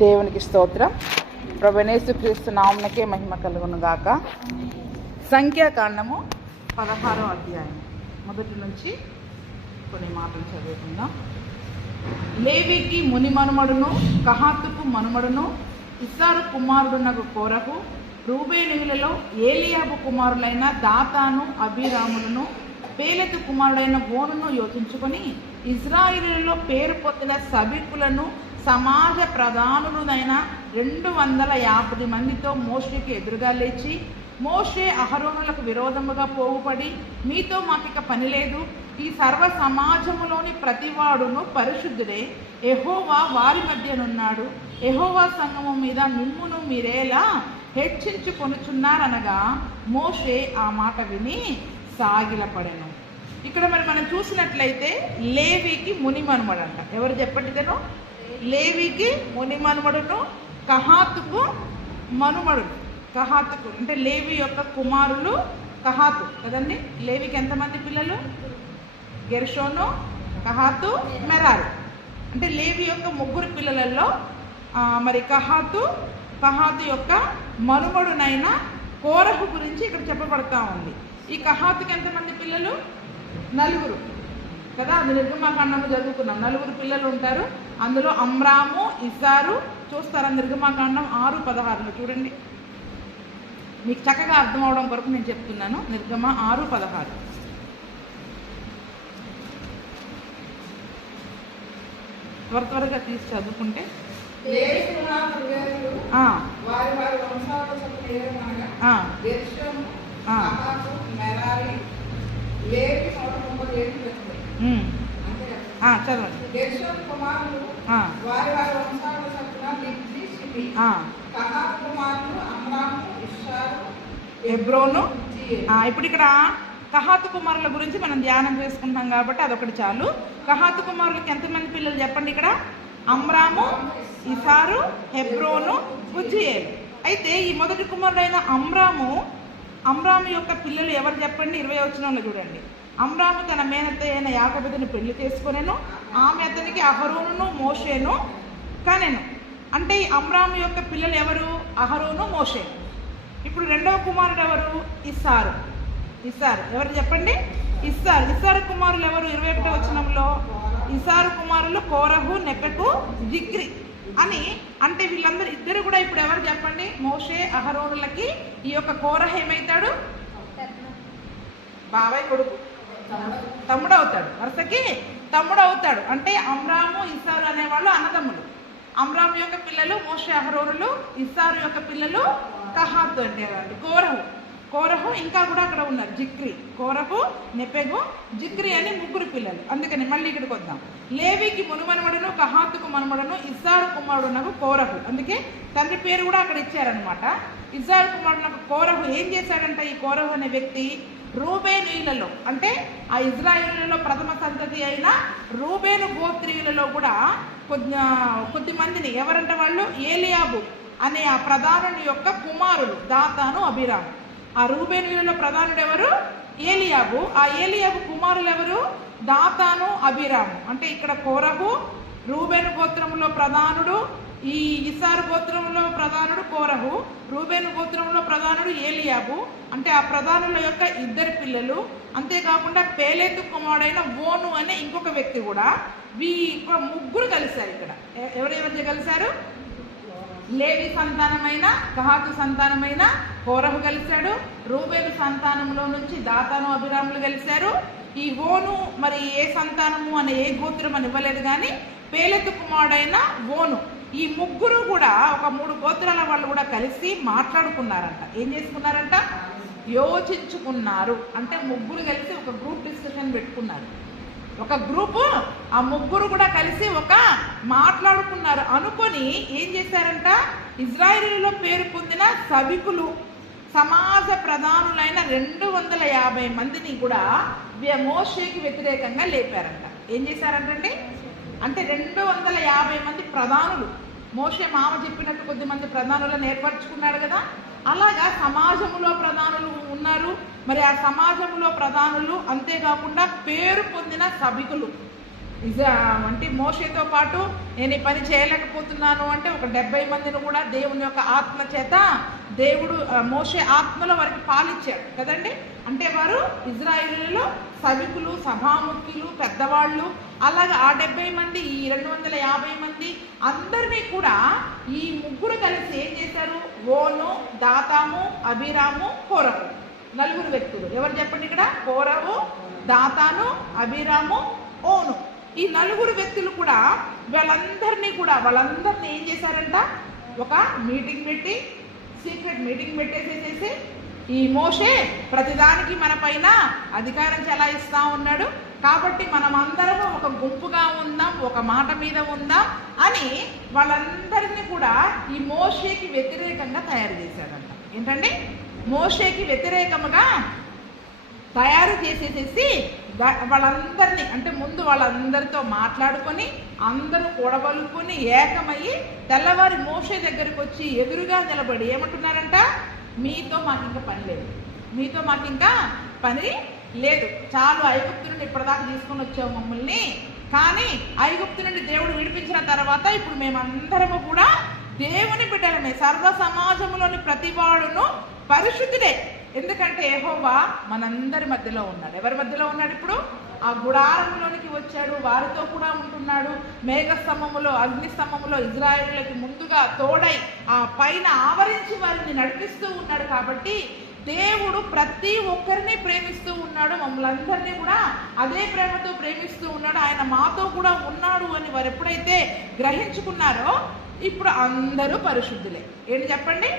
దేవునికి స్తోత్రం. ప్రభువైన క్రీస్తు నామమునకే మహిమ కలుగును గాక. సంఖ్యాకాండము 16వ అధ్యాయం మొదటి నుంచి కొన్ని మాటలు చదువుకుందాం. లేవీకి ముని మనుమడును, కహాతుకు మనుమడును, ఇస్సారు కుమారుడునగు కోరహు, రూబేనీయులలో ఏలియాబు కుమారులైన దాతాను, అబీరాములను, పేలెతు కుమారుడైన ఓనును యోచించుకొని ఇజ్రాయిలీలో పేరు పొందిన సభికులను సమాజ ప్రధానులైన 250 మందితో మోషేకి ఎదురుగా లేచి, మోషే అహరోనులకు విరోధముగా పోగుపడి, మీతో మాకిక పని లేదు, ఈ సర్వ సమాజములోని ప్రతివాడును పరిశుద్ధుడే, యెహోవా వారి మధ్యనున్నాడు, యెహోవా సంఘము మీద మిమ్మును మీరేలా హెచ్చించుకొనుచున్నారనగా మోషే ఆ మాట విని సాగిలపడెను. ఇక్కడ మనం చూసినట్లయితే లేవీకి ముని మనుమడు అంట. ఎవరు చెప్పండి? ఇతను లేవీకి ముని మనుమడును, కహాతుకు మనుమడును. కహాతుకు అంటే లేవి యొక్క కుమారులు కహాతు కదండి. లేవికి ఎంతమంది పిల్లలు? గెర్షోను, కహాతు, మెరారు. అంటే లేవి యొక్క ముగ్గురు పిల్లలలో మరి కహాతు యొక్క మనుమడునైన కోరహు గురించి ఇక్కడ చెప్పబడతా ఉంది. ఈ కహాతుకి ఎంతమంది పిల్లలు? 4 కదా. అది నిర్గమాకాండము చదువుకున్నాం. 4 పిల్లలు ఉంటారు. అందులో అమ్రాము, ఇస్సారు చూస్తారా? నిర్గమాకాండం 6:16 చూడండి. మీకు చక్కగా అర్థం అవడం కొరకు నేను చెప్తున్నాను. నిర్గమ 6:16 త్వరగా తీసి చదువుకుంటే చదవండి. హెబ్రోను. ఇప్పుడు ఇక్కడ కహాతు కుమారుల గురించి మనం ధ్యానం చేసుకుంటాం కాబట్టి అదొకటి చాలు. కహాతు కుమారులకి ఎంతమంది పిల్లలు చెప్పండి? ఇక్కడ అమ్రాము, ఇసారు, హెబ్రోను, ఉజ్జియేలు. అయితే ఈ మొదటి కుమారుడైన అమ్రాము యొక్క పిల్లలు ఎవరు చెప్పండి? 20వ వచనంలో చూడండి. అమ్రాము తన మేనత్త అయిన యాకోబును పెళ్లి చేసుకొనెను, ఆమె అతనికి అహరోనును మోషేను కనెను. అంటే ఈ అమ్రాము యొక్క పిల్లలు ఎవరు? అహరోను, మోషే. ఇప్పుడు రెండవ కుమారుడు ఎవరు? ఇస్సారు. ఎవరు చెప్పండి? ఇస్సారు కుమారులు ఎవరు? 21వ వచనంలో ఇస్సారు కుమారులు కోరహు, నెపెకు, జిక్రి అని. అంటే వీళ్ళందరూ ఇద్దరు కూడా ఇప్పుడు ఎవరు చెప్పండి? మోషే అహరోనులకి ఈ యొక్క కోరహ ఏమవుతాడు? బాబాయ్ కొడుకు, తమ్ముడు అవుతాడు. వరుసకి తమ్ముడు అవుతాడు. అంటే అమ్రాము, ఇస్సారు అనేవాళ్ళు అన్నదమ్ములు. అమ్రాము యొక్క పిల్లలు మోషే అహరోనులు, ఇస్సారు యొక్క పిల్లలు కహాతు అనేవాళ్ళు. కోరహు ఇంకా కూడా అక్కడ ఉన్నారు. జిక్రి, కోరహు, నెపెగు, జిక్రి అని 3 పిల్లలు. అందుకని మళ్ళీ ఇక్కడికి వద్దాం. లేవికి మునుమనుమడును, కహాతుకు మనుమడును, ఇస్సారు కుమారుడునకు కోరహు. అందుకే తండ్రి పేరు కూడా అక్కడ ఇచ్చారనమాట. ఇస్సారు కుమారుడునకు కోరహు ఏం చేశాడంట? ఈ కోరహు అనే వ్యక్తి రూబేనీయులలో, అంటే ఆ ఇజ్రాయేలులలో ప్రథమ సంతతి అయిన రూబేను గోత్రీయులలో కూడా కొద్ది మందిని, ఎవరంటే వాళ్ళు ఏలియాబు అనే ఆ ప్రధానుని యొక్క కుమారులు దాతాను, అబీరాము. ఆ రూబేనీయులలో ప్రధానుడు ఎవరు? ఏలియాబు. ఆ ఏలియాబు కుమారులు ఎవరు? దాతాను, అబీరాము. అంటే ఇక్కడ కోరహు రూబేను గోత్రంలో ప్రధానుడు, ఈ ఇస్సారు గోత్రంలో ప్రధానుడు కోరహు, రూబేను గోత్రంలో ప్రధానుడు ఏలియాబు. అంటే ఆ ప్రధానుల యొక్క 2 పిల్లలు. అంతేకాకుండా పేలెతు కుమారుడైన ఓను అనే ఇంకొక వ్యక్తి కూడా. ముగ్గురు కలిశారు. ఇక్కడ ఎవరెవరి కలిశారు? లేవి సంతానమైన, కహాతు సంతానమైన కోరహు కలిశాడు. రూబేను సంతానంలో నుంచి దాతాను, అబీరాములు కలిశారు. ఈ ఓను మరి ఏ సంతానము అనే ఏ గోత్రం అని ఇవ్వలేదు, కానీ పేలెతు కుమారుడైన ఓను. ఈ ముగ్గురు కూడా ఒక 3 గోత్రాల వాళ్ళు కూడా కలిసి మాట్లాడుకున్నారంట. ఏం చేసుకున్నారంట? యోచించుకున్నారు. అంటే ముగ్గురు కలిసి ఒక గ్రూప్ డిస్కషన్ పెట్టుకున్నారు. ఒక గ్రూపు, ఆ ముగ్గురు కూడా కలిసి ఒక మాట్లాడుకున్నారు. అనుకొని ఏం చేశారంట? ఇజ్రాయేలులో పేరు పొందిన సభికులు, సమాజ ప్రధానులైన 250 మందిని కూడా మోషేకి వ్యతిరేకంగా లేపారంట. ఏం చేశారంటే అంటే 250 మంది ప్రధానులు. మోషే మామ చెప్పినట్టు కొద్దిమంది ప్రధానులను ఏర్పరచుకున్నాడు కదా. అలాగా సమాజంలో ప్రధానులు ఉన్నారు. మరి ఆ సమాజంలో ప్రధానులు అంతేకాకుండా పేరు పొందిన సభికులు, అంటే మోషేతో పాటు నేను ఈ పని చేయలేకపోతున్నాను అంటే ఒక 70 మందిని కూడా దేవుని యొక్క ఆత్మ చేత దేవుడు మోషే ఆత్మలో వారికి పాలిచ్చాడు కదండి. అంటే వారు ఇజ్రాయేలులో సభికులు, సభాముఖ్యులు, పెద్దవాళ్ళు, అలాగా ఆ 70 మంది, ఈ 250 మంది అందరినీ కూడా ఈ ముగ్గురు కలిసి ఏం చేశారు? ఓను, దాతాము, అబీరాము, కోరహు, 4 వ్యక్తులు. ఎవరు చెప్పండి ఇక్కడ? కోరహు, దాతాను, అబీరాము, ఓను. ఈ 4 వ్యక్తులు కూడా వాళ్ళందరినీ ఏం చేశారంట? ఒక మీటింగ్ పెట్టి, సీక్రెట్ మీటింగ్ పెట్టేసేసేసి, ఈ మోషే ప్రతిదానికి మన పైన అధికారం చెలాయిస్తా ఉన్నాడు కాబట్టి మనం అందరము ఒక గుంపుగా ఉందాం, ఒక మాట మీద ఉందాం అని వాళ్ళందరినీ కూడా ఈ మోషేకి వ్యతిరేకంగా తయారు చేశాడంట. ఏంటండి? మోషేకి వ్యతిరేకముగా తయారు చేసేసేసి వాళ్ళందరినీ, అంటే ముందు వాళ్ళందరితో మాట్లాడుకొని అందరూ కూడబలుకొని ఏకమయ్యి తెల్లవారి మోషే దగ్గరికి వచ్చి ఎదురుగా నిలబడి ఏమంటున్నారంట? మీతో మాకు ఇంకా పని లేదు, మీతో మాకు ఇంకా పని లేదు, చాలు ఐగుప్తు నుండి ఇప్పటిదాకా తీసుకొని వచ్చావు మమ్మల్ని, కానీ ఐగుప్తు నుండి దేవుడు విడిపించిన తర్వాత ఇప్పుడు మేమందరము కూడా దేవుని బిడ్డలమే, సర్వ సమాజంలోని ప్రతివాడును పరిశుద్ధుడే, ఎందుకంటే యెహోవా మనందరి మధ్యలో ఉన్నాడు. ఎవరి మధ్యలో ఉన్నాడు? ఇప్పుడు ఆ గుడారంలోనికి వచ్చాడు, వారితో కూడా ఉంటున్నాడు. మేఘస్తంభములో, అగ్నిస్తంభములో ఇజ్రాయేలులకి ముందుగా తోడై ఆ పైన ఆవరించి వారిని నడిపిస్తూ ఉన్నాడు. కాబట్టి దేవుడు ప్రతి ఒక్కరిని ప్రేమిస్తూ ఉన్నాడు, మమ్మల్ని అందరినీ కూడా అదే ప్రేమతో ప్రేమిస్తూ ఉన్నాడు. ఆయన మాతో కూడా ఉన్నాడు అని వారు ఎప్పుడైతే గ్రహించుకున్నారో ఇప్పుడు అందరూ పరిశుద్ధులే. ఏంటి చెప్పండి?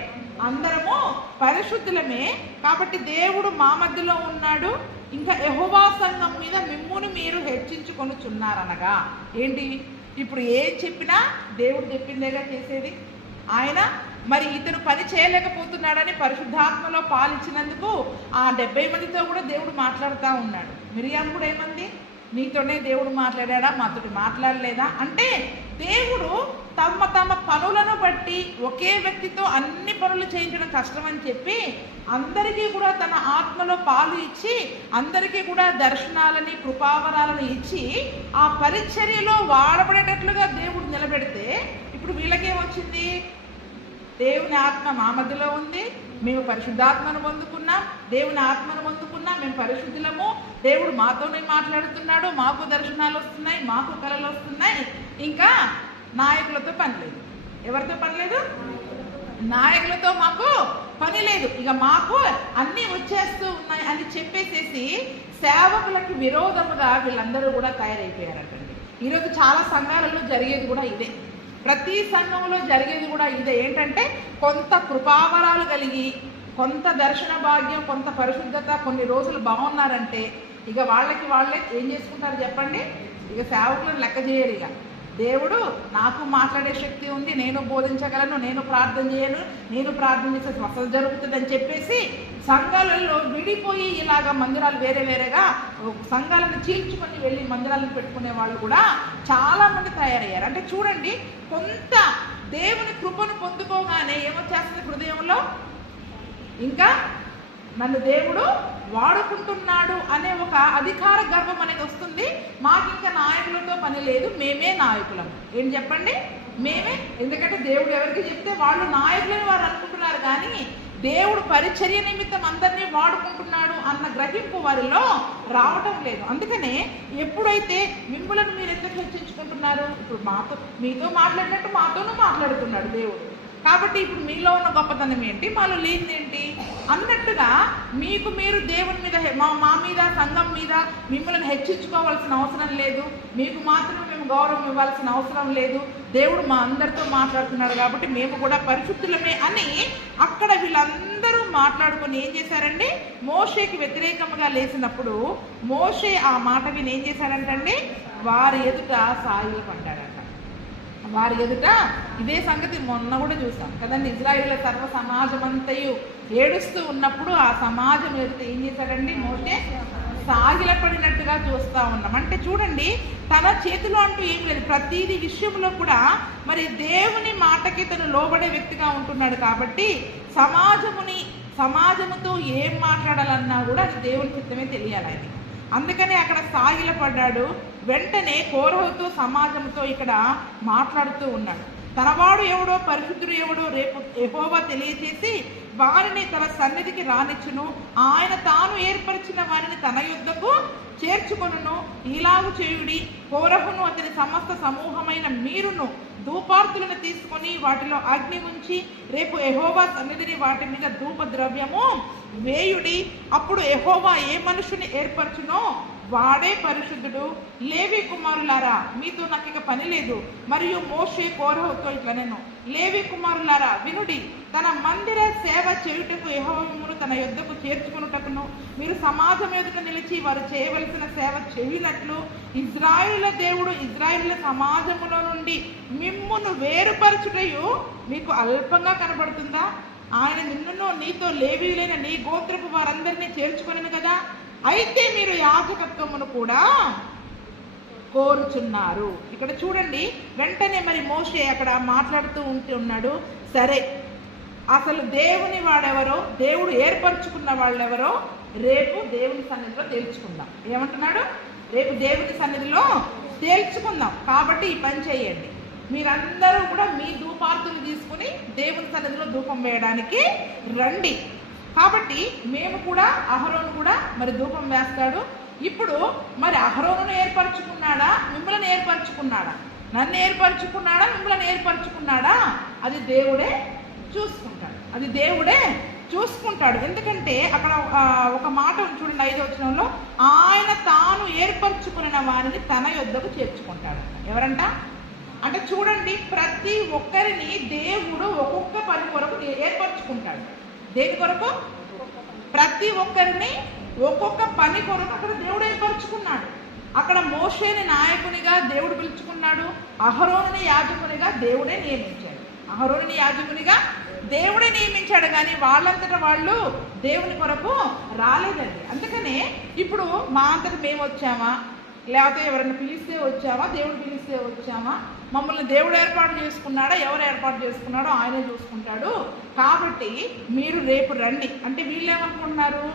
అందరము పరిశుద్ధులమే. కాబట్టి దేవుడు మా మధ్యలో ఉన్నాడు. ఇంకా యెహోవా సంఘం మీద మిమ్మును మీరు హెచ్చించుకొనుచున్నారనగా ఏంటి? ఇప్పుడు ఏం చెప్పినా దేవుడు చెప్పిందేగా చేసేది. ఆయన మరి ఇతను పని చేయలేకపోతున్నాడని పరిశుద్ధాత్మలో పాలిచ్చినందుకు ఆ 70 మందితో కూడా దేవుడు మాట్లాడుతూ ఉన్నాడు. మిరియాం కూడా ఏమంది? నీతోనే దేవుడు మాట్లాడా, మాతోటి మాట్లాడలేదా అంటే దేవుడు తమ పనులను బట్టి ఒకే వ్యక్తితో అన్ని పనులు చేయించడం కష్టమని చెప్పి అందరికీ కూడా తన ఆత్మలో పాలు ఇచ్చి అందరికీ కూడా దర్శనాలని, కృపావరాలను ఇచ్చి ఆ పరిచర్యలో వాడబడేటట్లుగా దేవుడు నిలబెడితే ఇప్పుడు వీళ్ళకేమొచ్చింది? దేవుని ఆత్మ మా మధ్యలో ఉంది, మేము పరిశుద్ధాత్మను పొందుకున్నాం, దేవుని ఆత్మను పొందుకున్నాం, మేము పరిశుద్ధులము, దేవుడు మాతోనే మాట్లాడుతున్నాడు, మాకు దర్శనాలు వస్తున్నాయి, మాకు కళలు వస్తున్నాయి. ఇంకా నాయకులతో పని లేదు. ఎవరితో పని లేదు? నాయకులతో మాకు పని లేదు, ఇక మాకు అన్నీ వచ్చేస్తూ ఉన్నాయి అని చెప్పేసేసి సేవకులకు విరోధముగా వీళ్ళందరూ కూడా తయారైపోయారటండి. ఈరోజు చాలా సంఘాలలో జరిగేది కూడా ఇదే, ప్రతి సంఘంలో జరిగేది కూడా ఇదే. ఏంటంటే కొంత కృపావరాలు కలిగి, కొంత దర్శన భాగ్యం, కొంత పరిశుద్ధత, కొన్ని రోజులు బాగున్నారంటే ఇక వాళ్ళే ఏం చేసుకుంటారు చెప్పండి? ఇక సేవకులను లెక్క చేయరు. ఇక దేవుడు నాకు మాట్లాడే శక్తి ఉంది, నేను బోధించగలను, నేను ప్రార్థన చేయను, నేను ప్రార్థన చేస్తే స్వస్థత జరుగుతుందని చెప్పేసి సంఘాలలో విడిపోయి ఇలాగ మందిరాలు వేరేగా సంఘాలను చీల్చుకొని వెళ్ళి మందిరాలను పెట్టుకునే వాళ్ళు కూడా చాలామంది తయారయ్యారు. అంటే చూడండి, కొంత దేవుని కృపను పొందుకోగానే ఏమొచ్చేస్తుంది హృదయంలో? ఇంకా నన్ను దేవుడు వాడుకుంటున్నాడు అనే ఒక అధికార గర్వం అనేది వస్తుంది. మాకు ఇంకా నాయకులతో పని లేదు, మేమే నాయకులం. ఏం చెప్పండి? మేమే. ఎందుకంటే దేవుడు ఎవరికి చెప్తే వాళ్ళు నాయకులని వారు అనుకుంటున్నారు, కానీ దేవుడు పరిచర్య నిమిత్తం అందరినీ వాడుకుంటున్నాడు అన్న గ్రహింపు వారిలో రావటం లేదు. అందుకనే ఎప్పుడైతే మిమ్మల్ని మీరు ఎందుకు హెచ్చించుకుంటున్నారు? ఇప్పుడు మీతో మాట్లాడినట్టు మాతోనూ మాట్లాడుతున్నాడు దేవుడు. కాబట్టి ఇప్పుడు మీలో ఉన్న గొప్పతనం ఏంటి, మాలో లేనిది ఏంటి అన్నట్టుగా మీకు మీరు దేవుని మీద, మా మీద, సంఘం మీద మిమ్మల్ని హెచ్చించుకోవాల్సిన అవసరం లేదు, మీకు మాత్రమే మేము గౌరవం ఇవ్వాల్సిన అవసరం లేదు, దేవుడు మా అందరితో మాట్లాడుతున్నాడు కాబట్టి మేము కూడా పరిశుద్ధులమే అని అక్కడ వీళ్ళందరూ మాట్లాడుకొని ఏం చేశారండి? మోషేకి వ్యతిరేకంగా లేచినప్పుడు మోషే ఆ మాట విని ఏం చేశాడంటండి? వారి ఎదుట సాగిలు పడ్డాడట. వారి ఎదుట ఇదే సంగతి మొన్న కూడా చూసాం కదండి. ఇజ్రాయేలు సర్వ సమాజం అంతయు ఏడుస్తూ ఉన్నప్పుడు ఆ సమాజం ఎదుట ఏం చేశాడండి? మోషే సాగిలపడినట్టుగా చూస్తూ ఉన్నాం. అంటే చూడండి, తన చేతిలో అంటూ ఏం లేదు, ప్రతిదీ విషయంలో కూడా మరి దేవుని మాటకి తను లోబడే వ్యక్తిగా ఉంటున్నాడు. కాబట్టి సమాజముతో ఏం మాట్లాడాలన్నా కూడా అది దేవుని చిత్తమే తెలియాలి ఆయన. అందుకని అక్కడ సాగిలపడ్డాడు. వెంటనే కోరహుతో సమాజంతో ఇక్కడ మాట్లాడుతూ ఉన్నాడు. తనవాడు ఎవడో పరిశుద్ధుడు ఎవడో రేపు యెహోవా తెలియచేసి వారిని తన సన్నిధికి రానిచ్చును. ఆయన తాను ఏర్పరిచిన వారిని తన యుద్ధకు చేర్చుకొనును. ఇలాగు చేయుడి, కోరహును అతని సమస్త సమూహమైన మీరును ధూపార్తులను తీసుకొని వాటిలో అగ్ని ఉంచి రేపు యెహోవా సన్నిధిని వాటి మీద ధూప ద్రవ్యము వేయుడి. అప్పుడు యెహోవా ఏ మనుషుని ఏర్పరచునో వాడే పరిశుద్ధుడు. లేవి కుమారులారా, మీతో నాకు ఇక పని లేదు. మరియు మోషే కోరహుతో ఇట్లా నేను, లేవి కుమారులారా వినుడి, తన మందిర సేవ చేయుటకు యెహోవా మిమ్మును తన యొద్దకు చేర్చుకొనుటకును మీరు సమాజం ఎదుట నిలిచి వారు చేయవలసిన సేవ చేయునట్లు ఇజ్రాయేలు దేవుడు ఇజ్రాయేలు సమాజములో నుండి మిమ్మును వేరుపరచుటయు మీకు అల్పంగా కనబడుతుందా? ఆయన నిన్నును నీతో లేవీయులైన నీ గోత్రపు వారందరినీ చేర్చుకొనెను కదా. అయితే మీరు యాజకత్వమును కూడా కోరుచున్నారు. ఇక్కడ చూడండి, వెంటనే మరి మోషే అక్కడ మాట్లాడుతూ ఉన్నాడు. సరే, అసలు దేవుని వాడెవరో, దేవుడు ఏర్పరచుకున్న వాళ్ళెవరో రేపు దేవుని సన్నిధిలో తేల్చుకుందాం. ఏమంటున్నాడు? రేపు దేవుని సన్నిధిలో తేల్చుకుందాం. కాబట్టి ఈ పని చేయండి, మీరందరూ కూడా మీ ధూపార్తులు తీసుకుని దేవుని సన్నిధిలో ధూపం వేయడానికి రండి. కాబట్టి మేము కూడా, అహరోను కూడా మరి ధూపం వేస్తాడు. ఇప్పుడు మరి అహరోనును ఏర్పరచుకున్నాడా, మిమ్మల్ని ఏర్పరచుకున్నాడా? నన్ను ఏర్పరచుకున్నాడా, మిమ్మల్ని ఏర్పరచుకున్నాడా? అది దేవుడే చూసుకుంటాడు. అది దేవుడే చూసుకుంటాడు. ఎందుకంటే అక్కడ ఒక మాట చూడండి, 5వ వచనంలో, ఆయన తాను ఏర్పరచుకున్న వారిని తన యొద్దకు చేర్చుకుంటాడు. ఎవరంట అంటే చూడండి, ప్రతి ఒక్కరిని దేవుడు ఒక్కొక్క పని కొరకు ఏర్పరచుకుంటాడు. దేని కొరకు? ప్రతి ఒక్కరిని ఒక్కొక్క పని కొరకు అక్కడ దేవుడు ఏర్పరచుకున్నాడు. అక్కడ మోషేని నాయకునిగా దేవుడు పిలుచుకున్నాడు. అహరోనుని యాజకునిగా దేవుడే నియమించాడు. అహరోనుని యాజకునిగా దేవుడే నియమించాడు. కానీ వాళ్ళంతటా వాళ్ళు దేవుని కొరకు రాలేదండి. అందుకనే ఇప్పుడు మా అంతటా మేము వచ్చామా, లేకపోతే ఎవరైనా పిలిస్తే వచ్చామా, దేవుడు పిలిస్తే వచ్చామా? మమ్మల్ని దేవుడు ఏర్పాటు చేసుకున్నాడా? ఎవరు ఏర్పాటు చేసుకున్నాడో ఆయనే చూసుకుంటాడు. కాబట్టి మీరు రేపు రండి అంటే వీళ్ళేమనుకుంటున్నారు?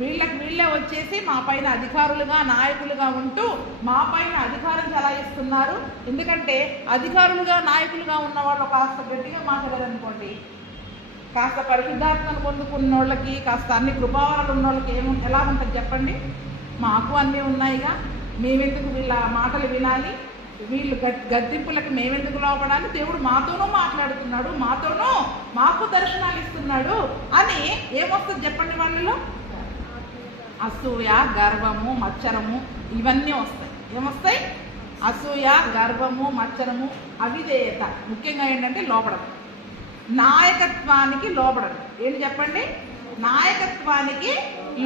వీళ్ళే వచ్చేసి మా పైన అధికారులుగా, నాయకులుగా ఉంటూ మా పైన అధికారం చలాయిస్తున్నారు. ఎందుకంటే అధికారులుగా, నాయకులుగా ఉన్న వాళ్ళు కాస్త గట్టిగా మాట్లాడారనుకోండి, కాస్త పరిశుద్ధాత్మను పొందుకున్న వాళ్ళకి, కాస్త అన్ని కృపావరాలు ఉన్న వాళ్ళకి ఎలా ఉంటుంది చెప్పండి? మాకు అన్నీ ఉన్నాయిగా, మేమెందుకు వీళ్ళ మాటలు వినాలి, వీళ్ళు గద్దింపులకు మేమెందుకు లోపడాలి, దేవుడు మాతోనూ మాట్లాడుతున్నాడు, మాకు దర్శనాలు ఇస్తున్నాడు అని ఏమొస్తుంది చెప్పండి? వాళ్ళలో అసూయ, గర్వము, మత్సరము ఇవన్నీ వస్తాయి. ఏమొస్తాయి? అసూయ, గర్వము, మత్సరము, అవిధేయత. ముఖ్యంగా ఏంటంటే లోపడదు, నాయకత్వానికి లోబడదు. ఏంటి చెప్పండి? నాయకత్వానికి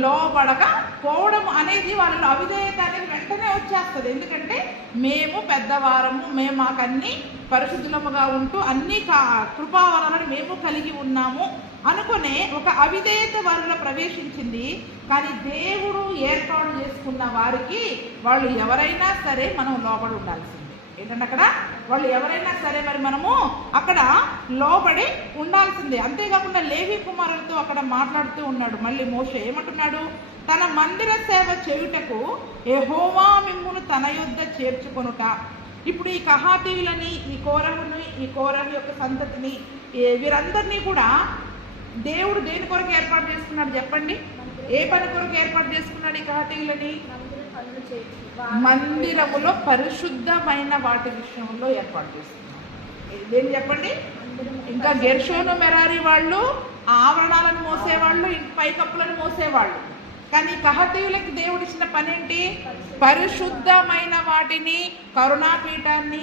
లోబడకపోవడం అనేది వాళ్ళలో అవిధేయత అనేది వెంటనే వచ్చేస్తుంది. ఎందుకంటే మేము పెద్దవారము, మేము మాకన్నీ పరిశుద్ధులముగా ఉంటూ అన్ని కృపావరాలను మేము కలిగి ఉన్నాము అనుకునే ఒక అవిధేయత వారిలో ప్రవేశించింది. కానీ దేవుడు ఏర్పాటు చేసుకున్న వారికి వాళ్ళు ఎవరైనా సరే మనం లోబడి ఉండాల్సింది. ఏంటంటే అక్కడ వాళ్ళు ఎవరైనా సరే మరి మనము అక్కడ లోబడి ఉండాల్సిందే. అంతేకాకుండా లేవి కుమారులతో అక్కడ మాట్లాడుతూ ఉన్నాడు. మళ్ళీ మోషే ఏమంటున్నాడు? తన మందిర సేవ చేయుటకు యెహోవా మిమ్మును తన యొద్ద చేర్చుకొనుట. ఇప్పుడు ఈ కహాతీయులని, ఈ కోరహు యొక్క సంతతిని, వీరందరినీ కూడా దేవుడు దేని కొరకు ఏర్పాటు చేసుకున్నాడు చెప్పండి? ఏ పని కొరకు ఏర్పాటు చేసుకున్నాడు ఈ కహాతీయులని? మందిరములో పరిశుద్ధమైన వాటి విషయంలో ఏర్పాటు చేస్తున్నారు. ఇదేం చెప్పండి? ఇంకా గెర్షోను, మెరారి వాళ్ళు ఆవరణాలను మోసేవాళ్ళు, పైకప్పులను మోసేవాళ్ళు. కానీ కహాతీయులకి దేవుడు ఇచ్చిన పని ఏంటి? పరిశుద్ధమైన వాటిని, కరుణాపీఠాన్ని,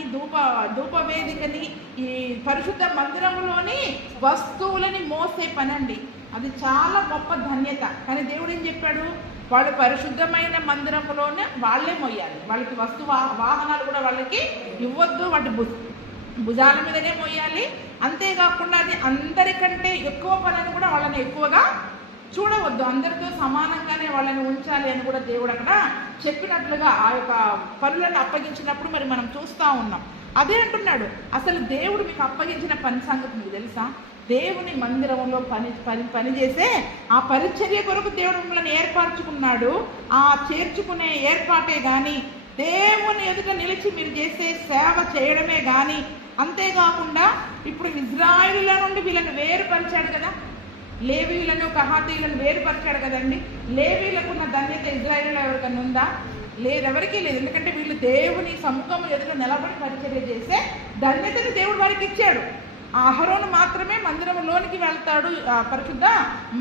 ధూపవేదికని, ఈ పరిశుద్ధ మందిరములోని వస్తువులని మోసే పని అండి. అది చాలా గొప్ప ధన్యత. కానీ దేవుడు ఏం చెప్పాడు? వాళ్ళు పరిశుద్ధమైన మందిరంలోనే వాళ్ళే మోయాలి. వాళ్ళకి వాహనాలు కూడా వాళ్ళకి ఇవ్వద్దు, వాటి భుజాల మీదనే మోయాలి. అంతేకాకుండా అది అందరికంటే ఎక్కువ పనిని కూడా వాళ్ళని ఎక్కువగా చూడవద్దు, అందరితో సమానంగానే వాళ్ళని ఉంచాలి అని కూడా దేవుడు అక్కడ చెప్పినట్లుగా ఆ యొక్క పనులను అప్పగించినప్పుడు మరి మనం చూస్తూ ఉన్నాం. అదే అంటున్నాడు, అసలు దేవుడు మీకు అప్పగించిన పని సంగతి మీకు తెలుసా? దేవుని మందిరంలో పని చేసే ఆ పరిచర్య కొరకు దేవుడు మిమ్మల్ని ఏర్పరచుకున్నాడు. ఆ చేర్చుకునే ఏర్పాటే కానీ దేవుని ఎదుట నిలిచి మీరు చేసే సేవ చేయడమే కానీ, అంతేకాకుండా ఇప్పుడు ఇజ్రాయిలుల నుండి వీళ్ళని వేరుపరిచాడు కదా, లేవీయులను కహాతీయులను వేరుపరిచాడు కదండి. లేవీయులకున్న ధన్యత ఇజ్రాయిల్లో ఎవరికన్నా ఉందా? లేదు, ఎవరికీ లేదు. ఎందుకంటే వీళ్ళు దేవుని సముఖం ఎదుట నిలబడి పరిచర్య చేసే ధన్యతను దేవుడు వారికి ఇచ్చాడు. అహరోను మాత్రమే మందిరంలోనికి వెళ్తాడు, పరిశుద్ధ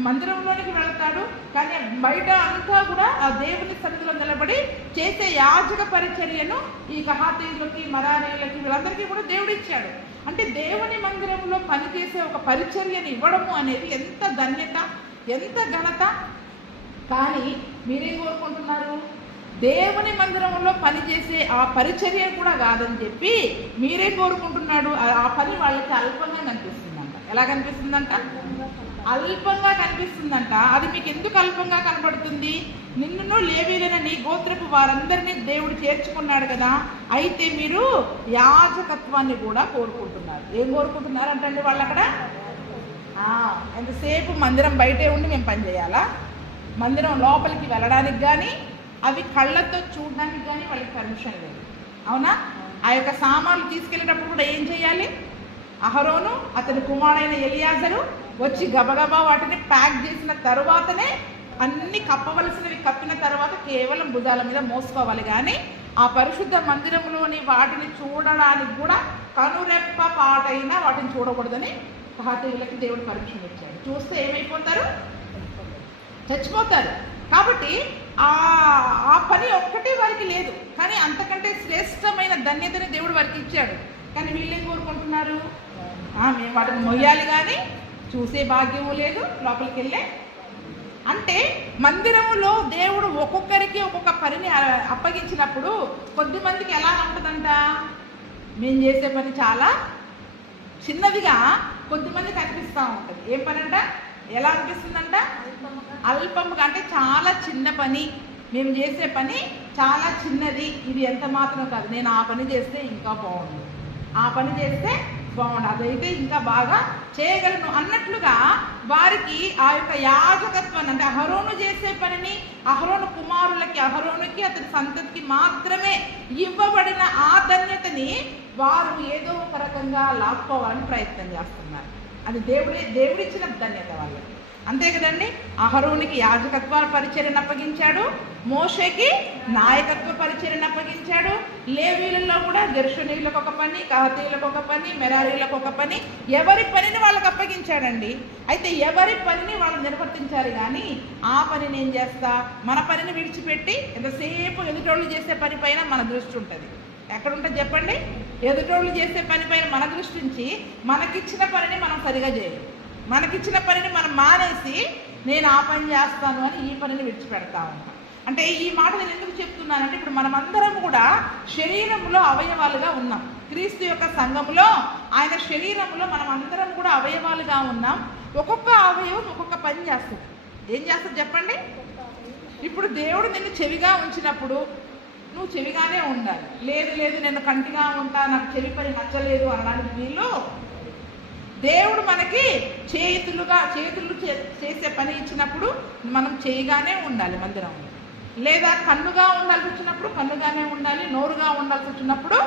మందిరంలోనికి వెళ్తాడు. కానీ బయట అంతా కూడా ఆ దేవుని సన్నిధిలో నిలబడి చేసే యాజక పరిచర్యను ఈ కహాతీయులకి, మరారీయులకి, వీళ్ళందరికీ కూడా దేవుడు ఇచ్చాడు. అంటే దేవుని మందిరంలో పనిచేసే ఒక పరిచర్యను ఇవ్వడము అనేది ఎంత ధన్యత, ఎంత ఘనత. కానీ మీరేం కోరుకుంటున్నారు? దేవుని మందిరంలో పనిచేసే ఆ పరిచర్య కూడా కాదని చెప్పి మీరేం కోరుకుంటున్నాడు? ఆ పని వాళ్ళకి అల్పంగా కనిపిస్తుందంట. ఎలా కనిపిస్తుందంట? అల్పంగా కనిపిస్తుందంట. అది మీకు ఎందుకు అల్పంగా కనబడుతుంది? నిన్ను లేవీలైన నీ గోత్రపు వారందరినీ దేవుడు చేర్చుకున్నాడు కదా, అయితే మీరు యాజకత్వాన్ని కూడా కోరుకుంటున్నారు. ఏం కోరుకుంటున్నారు అంటే వాళ్ళు అక్కడ ఎంతసేపు మందిరం బయటే ఉండి మేము పని చేయాలా? మందిరం లోపలికి వెళ్ళడానికి కానీ, అవి కళ్ళతో చూడడానికి కానీ వాళ్ళకి పర్మిషన్ లేదు. అవునా? ఆ యొక్క సామాన్లు తీసుకెళ్ళేటప్పుడు కూడా ఏం చేయాలి? అహరోను, అతని కుమారుడైన ఎలియాజరు వచ్చి గబగబా వాటిని ప్యాక్ చేసిన తరువాతనే, అన్ని కప్పవలసినవి కప్పిన తర్వాత కేవలం భుజాల మీద మోసుకోవాలి. కానీ ఆ పరిశుద్ధ మందిరంలోని వాటిని చూడడానికి కూడా కనురెప్ప పాటైనా వాటిని చూడకూడదని కహాతీయులకి దేవుడు పర్మిషన్ ఇచ్చాడు. చూస్తే ఏమైపోతారు? చచ్చిపోతారు. కాబట్టి ఆ పని ఒక్కటే వారికి లేదు, కానీ అంతకంటే శ్రేష్టమైన ధన్యతని దేవుడు వారికి ఇచ్చాడు. కానీ వీళ్ళేం కోరుకుంటున్నారు? మేము వాటిని మొయ్యాలి కానీ చూసే భాగ్యము లేదు, లోపలికి వెళ్ళే. అంటే మందిరంలో దేవుడు ఒక్కొక్కరికి ఒక్కొక్క పనిని అప్పగించినప్పుడు కొద్దిమందికి ఎలా ఉంటుందంట? మేము చేసే పని చాలా చిన్నదిగా కొద్దిమందికి అనిపిస్తూ ఉంటుంది. ఏం పని అంట? ఎలా అనిపిస్తుందంట? అల్పముగా, అంటే చాలా చిన్న పని, మేము చేసే పని చాలా చిన్నది, ఇది ఎంత మాత్రం కాదు, నేను ఆ పని చేస్తే ఇంకా బాగుండు, ఆ పని చేస్తే బాగుండు, అదైతే ఇంకా బాగా చేయగలను అన్నట్లుగా వారికి ఆ యొక్క యాజకత్వాన్ని, అంటే అహరోను చేసే పనిని అహరోను కుమారులకి, అహరోనుకి, అతని సంతతికి మాత్రమే ఇవ్వబడిన ఆ ధన్యతని వారు ఏదో ఒక రకంగా లాక్కోవాలని ప్రయత్నం చేస్తున్నారు. అది దేవుడిచ్చిన ధన్యత వాళ్ళకి, అంతే కదండి. అహరోనికి యాజకత్వ పరిచర్యను అప్పగించాడు, మోషేకి నాయకత్వ పరిచర్యను అప్పగించాడు. లేవీయులలో కూడా గెర్షోనీయులకు ఒక పని, కహాతీయులకు ఒక పని, మెరారీయులకు ఒక పని, ఎవరి పనిని వాళ్ళకి అప్పగించాడండి. అయితే ఎవరి పనిని వాళ్ళు నిర్వర్తించాలి. కానీ ఆ పనిని ఏం చేస్తా, మన పనిని విడిచిపెట్టి ఎంతసేపు ఎదుటోళ్ళు చేసే పని పైన మన దృష్టి ఉంటుంది. ఎక్కడుంటుంది చెప్పండి? ఎదుటోళ్ళు చేసే పని పైన మన దృష్టి నుంచి మనకిచ్చిన పనిని మనం సరిగా చేయాలి. మనకిచ్చిన పనిని మనం మానేసి నేను ఆ పని చేస్తాను అని ఈ పనిని విడిచిపెడతా ఉంటాం. అంటే ఈ మాట నేను ఎందుకు చెప్తున్నానంటే, ఇప్పుడు మనమందరం కూడా శరీరంలో అవయవాలుగా ఉన్నాం. క్రీస్తు యొక్క సంఘములో, ఆయన శరీరంలో మనం అందరం కూడా అవయవాలుగా ఉన్నాం. ఒక్కొక్క అవయవం ఒక్కొక్క పని చేస్తుంది. ఏం చేస్తుంది చెప్పండి? ఇప్పుడు దేవుడు నిన్ను చెవిగా ఉంచినప్పుడు నువ్వు చెవిగానే ఉండాలి. లేదు లేదు నేను కంటిగా ఉంటా, నాకు చెవి పని నచ్చలేదు అనడానికి వీళ్ళు. దేవుడు మనకి చేతులు చేసే పని ఇచ్చినప్పుడు మనం చేయగానే ఉండాలి మందిరంలో. లేదా కన్నుగా ఉండాల్సి వచ్చినప్పుడు కన్నుగానే ఉండాలి, నోరుగా ఉండాల్సి వచ్చినప్పుడు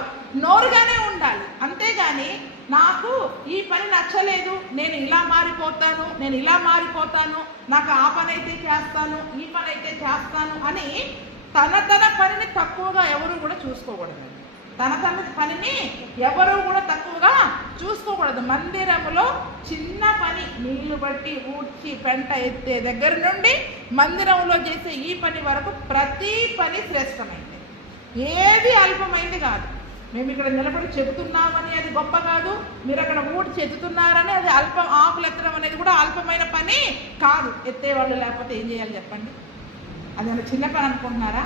నోరుగానే ఉండాలి. అంతేగాని నాకు ఈ పని నచ్చలేదు, నేను ఇలా మారిపోతాను, నాకు ఆ పని అయితే చేస్తాను, ఈ పని అయితే చేస్తాను అని తన పనిని తక్కువగా ఎవరు కూడా చూసుకోకూడదు. తన పనిని ఎవరు కూడా తక్కువగా చూసుకోకూడదు. మందిరములో చిన్న పని, నీళ్లు బట్టి ఊడ్చి పెంట ఎత్తే దగ్గర నుండి మందిరంలో చేసే ఈ పని వరకు ప్రతి పని శ్రేష్టమైంది, ఏది అల్పమైంది కాదు. మేము ఇక్కడ నిలబడి చెబుతున్నామని అది గొప్ప కాదు, మీరు అక్కడ ఊడ్చి ఎత్తుతున్నారని అది ఆకులు ఎత్తడం అనేది కూడా అల్పమైన పని కాదు. ఎత్తేవాళ్ళు లేకపోతే ఏం చేయాలి చెప్పండి? అది చిన్న పని అనుకుంటున్నారా?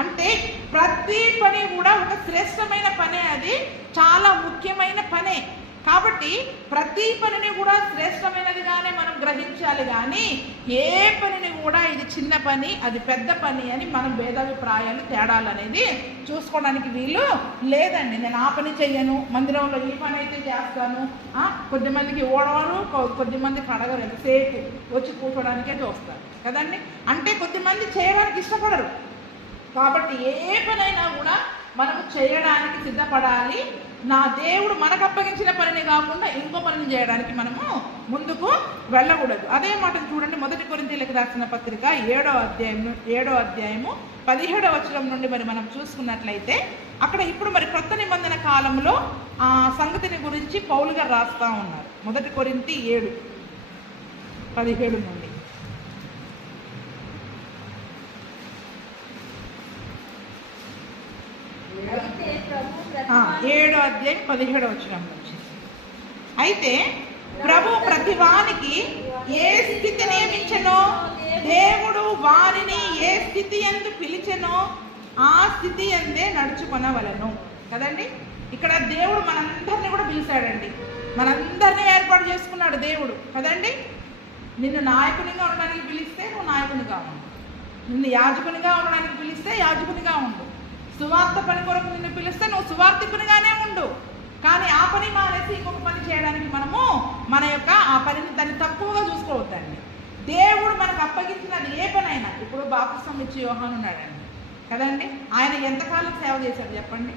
అంటే ప్రతి పని కూడా ఒక శ్రేష్టమైన పనే, అది చాలా ముఖ్యమైన పనే. కాబట్టి ప్రతి పనిని కూడా శ్రేష్టమైనదిగానే మనం గ్రహించాలి. కానీ ఏ పనిని కూడా ఇది చిన్న పని, అది పెద్ద పని అని మనం భేదాభిప్రాయాలు, తేడాలు అనేది చూసుకోవడానికి వీలు లేదండి. నేను ఆ పని చెయ్యను, మందిరంలో ఈ పని అయితే చేస్తాను. కొద్దిమందికి ఓడవారు, కొద్దిమందికి అడగరు, ఎంతసేపు వచ్చి కూర్చోడానికే చూస్తారు కదండి. అంటే కొద్దిమంది చేయడానికి ఇష్టపడరు, కాబట్టి ఏ పనైనా కూడా మనము చేయడానికి సిద్ధపడాలి. నా దేవుడు మనకు అప్పగించిన పనిని కాకుండా ఇంకో పనిని చేయడానికి మనము ముందుకు వెళ్ళకూడదు. అదే మాటను చూడండి, 1 కొరింథీయులకు రాసిన పత్రిక 7వ అధ్యాయము 17వ వచనం నుండి మరి మనం చూసుకున్నట్లయితే అక్కడ ఇప్పుడు మరి కొత్త నిబంధన కాలంలో ఆ సంగతిని గురించి పౌలు గారు రాస్తా ఉన్నారు. 1 కొరింథీ 7:17 నుండి 7వ అధ్యాయం 17వ వచనం నుంచి. అయితే ప్రభు ప్రతివానికి ఏ స్థితి నియమించెనో దేవుడు వారిని ఏ స్థితి యందు పిలిచెనో ఆ స్థితి యందే నడుచుకొనవలెను కదండి. ఇక్కడ దేవుడు మనందరినీ కూడా పిలిచాడండి, మనందరినీ ఏర్పాటు చేసుకున్నాడు దేవుడు కదండి. నిన్ను నాయకునిగా ఉండడానికి పిలిస్తే నువ్వు నాయకునిగా ఉండు, నిన్ను యాజకునిగా ఉండడానికి పిలిస్తే యాజకునిగా ఉండు, సువార్త పని కొరకు నిన్ను పిలిస్తే నువ్వు సువార్తికునిగానే ఉండు. కానీ ఆ పని మానేసి ఇంకొక పని చేయడానికి మనము మన యొక్క ఆ పనిని దాన్ని తక్కువగా చూసుకోవద్దండి. దేవుడు మనకు అప్పగించినది ఏ పనైనా, ఇప్పుడు బాప్తిసం ఇచ్చి యోహాను ఉన్నాడండి కదండి, ఆయన ఎంతకాలం సేవ చేశాడు చెప్పండి?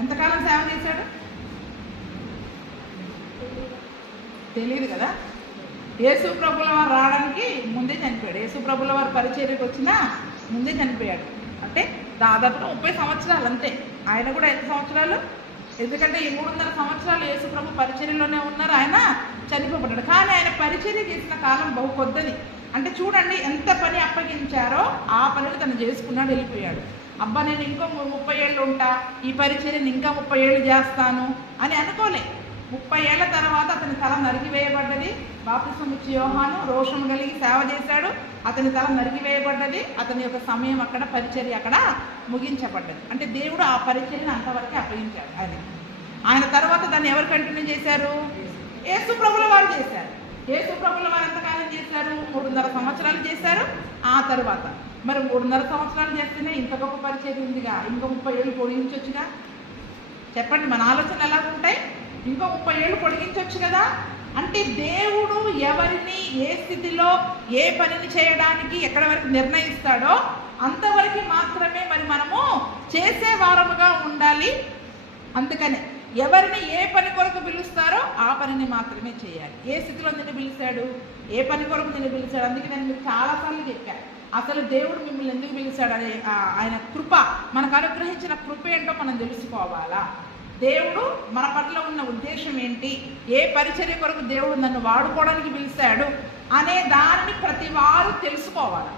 ఎంతకాలం సేవ చేశాడు తెలియదు కదా. యేసు ప్రభుల వారు రావడానికి ముందే చనిపోయాడు, యేసు ప్రభుల వారు పరిచర్యకు వచ్చినా ముందే చనిపోయాడు. అంటే దాదాపుగా 30 సంవత్సరాలు అంతే. ఆయన కూడా ఎన్ని సంవత్సరాలు, ఎందుకంటే ఈ 300 సంవత్సరాలు యేసు ప్రభు పరిచర్యలోనే ఉన్నారు, ఆయన చనిపోబడ్డాడు. కానీ ఆయన పరిచర్య చేసిన కాలం బహు కొద్దది. అంటే చూడండి ఎంత పని అప్పగించారో ఆ పనిని తను చేసుకున్నాడు, వెళ్ళిపోయాడు. అబ్బా నేను ఇంకో 30 ఏళ్ళు ఉంటా, ఈ పరిచర్యని ఇంకా 30 ఏళ్ళు చేస్తాను అని అనుకోలే. 30 ఏళ్ల తర్వాత అతని తల నరికివేయబడ్డది. బాప్తిసం ఇచ్చి యోహాను రోషం కలిగి సేవ చేశాడు, అతని తల నరికివేయబడ్డది. అతని యొక్క సమయం అక్కడ, పరిచర్య అక్కడ ముగించబడ్డది. అంటే దేవుడు ఆ పరిచర్యను అంతవరకే అప్పగించాడు ఆయన తర్వాత దాన్ని ఎవరు కంటిన్యూ చేశారు? యేసు ప్రభుల వారు చేశారు. యేసు ప్రభుల వారు ఎంతకాలం చేశారు? 3.5 సంవత్సరాలు చేశారు. ఆ తర్వాత మరి 3.5 సంవత్సరాలు చేస్తేనే ఇంత గొప్ప పరిచర్య ఉందిగా, ఇంకో 30 ఏళ్ళు పొడిగించొచ్చుగా. చెప్పండి మన ఆలోచనలు ఎలా ఉంటాయి? ఇంకో 30 ఏళ్ళు పొడిగించవచ్చు కదా. అంటే దేవుడు ఎవరిని ఏ స్థితిలో ఏ పనిని చేయడానికి ఎక్కడ వరకు నిర్ణయిస్తాడో అంతవరకు మాత్రమే మరి మనము చేసే వారముగా ఉండాలి. అందుకనే ఎవరిని ఏ పని కొరకు పిలుస్తారో ఆ పనిని మాత్రమే చేయాలి. ఏ స్థితిలో నిన్ను పిలిచాడు, ఏ పని కొరకు నిన్ను పిలిచాడు. అందుకే నేను మీకు చాలాసార్లు చెప్పాను, అసలు దేవుడు మిమ్మల్ని ఎందుకు పిలిచాడు అనే ఆయన కృప, మనకు అనుగ్రహించిన కృప ఏంటో మనం తెలుసుకోవాలా. దేవుడు మన పట్ల ఉన్న ఉద్దేశం ఏంటి, ఏ పరిచర్య కొరకు దేవుడు నన్ను వాడుకోవడానికి పిలిచాడు అనే దానిని ప్రతి వారు తెలుసుకోవాలి.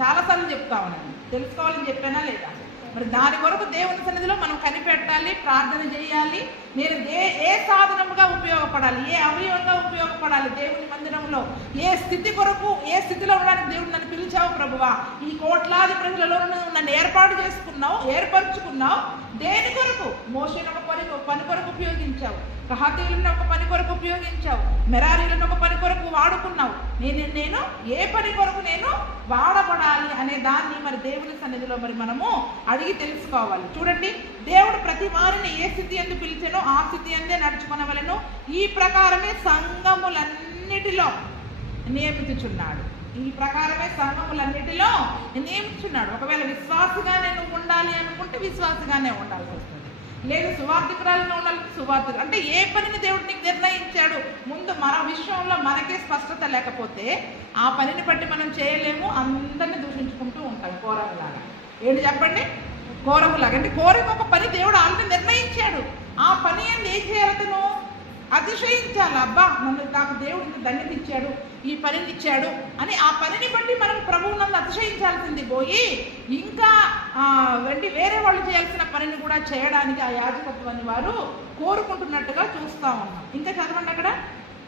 చాలాసార్లు చెప్తా ఉన్నాను, తెలుసుకోవాలని చెప్పానా లేదా? మరి దాని కొరకు దేవుని సన్నిధిలో మనం కనిపెట్టాలి, ప్రార్థన చేయాలి. నేను ఏ సాధనముగా ఉపయోగపడాలి, ఏ అవయవంగా ఉపయోగపడాలి దేవుని మందిరంలో, ఏ స్థితి కొరకు, ఏ స్థితిలో ఉండడానికి దేవుడు నన్ను పిలిచావు ప్రభువా, ఈ కోట్లాది ప్రజలలో నన్ను ఏర్పరచుకున్నావు దేని కొరకు? మోషేను ఒక పని కొరకు ఉపయోగించావు, కహాతీయులను ఒక పని కొరకు ఉపయోగించావు, మెరారీలను ఒక పని కొరకు వాడుకున్నావు. నేను ఏ పని కొరకు నేను వాడబడాలి అనే దాన్ని మరి దేవుని సన్నిధిలో మరి మనము అడిగి తెలుసుకోవాలి. చూడండి, దేవుడు ప్రతి వారిని ఏ స్థితి ఎందు పిలిచానో ఆ స్థితి ఎందే నడుచుకొనవలెను, ఈ ప్రకారమే సంఘములన్నిటిలో నియమించుచున్నాడు. ఈ ప్రకారమే సంఘములన్నిటిలో నియమించున్నాడు. ఒకవేళ విశ్వాసగానే నువ్వు ఉండాలి అనుకుంటే విశ్వాసగానే ఉండాల్సి వస్తుంది, లేదు సువార్థికురాలను ఉండాలంటే సువార్థికులు. అంటే ఏ పనిని దేవుడు నీకు నిర్ణయించాడు, ముందు మన విషయంలో మనకే స్పష్టత లేకపోతే ఆ పనిని బట్టి మనం చేయలేము, అందరినీ దూషించుకుంటూ ఉంటాం కోరగులాగా. ఏంటి చెప్పండి? కోరగులాగా. అంటే కోరకు ఒక పని దేవుడు ఆల్రెడీ నిర్ణయించాడు, ఆ పని ఏంటి ఏం చేయాలి? అతను అతిశయించాలి. అబ్బా నాకు దేవుడు ఇంత ధన్యత ఇచ్చాడు, ఈ పనిని ఇచ్చాడు అని ఆ పనిని బట్టి మనం ప్రభువు నన్ను అతిశయించాల్సింది పోయి ఇంకా వేరే వాళ్ళు చేయాల్సిన పనిని కూడా చేయడానికి ఆ యాజకత్వాన్ని వారు కోరుకుంటున్నట్టుగా చూస్తూ ఉన్నాం. ఇంకా చదవండి అక్కడ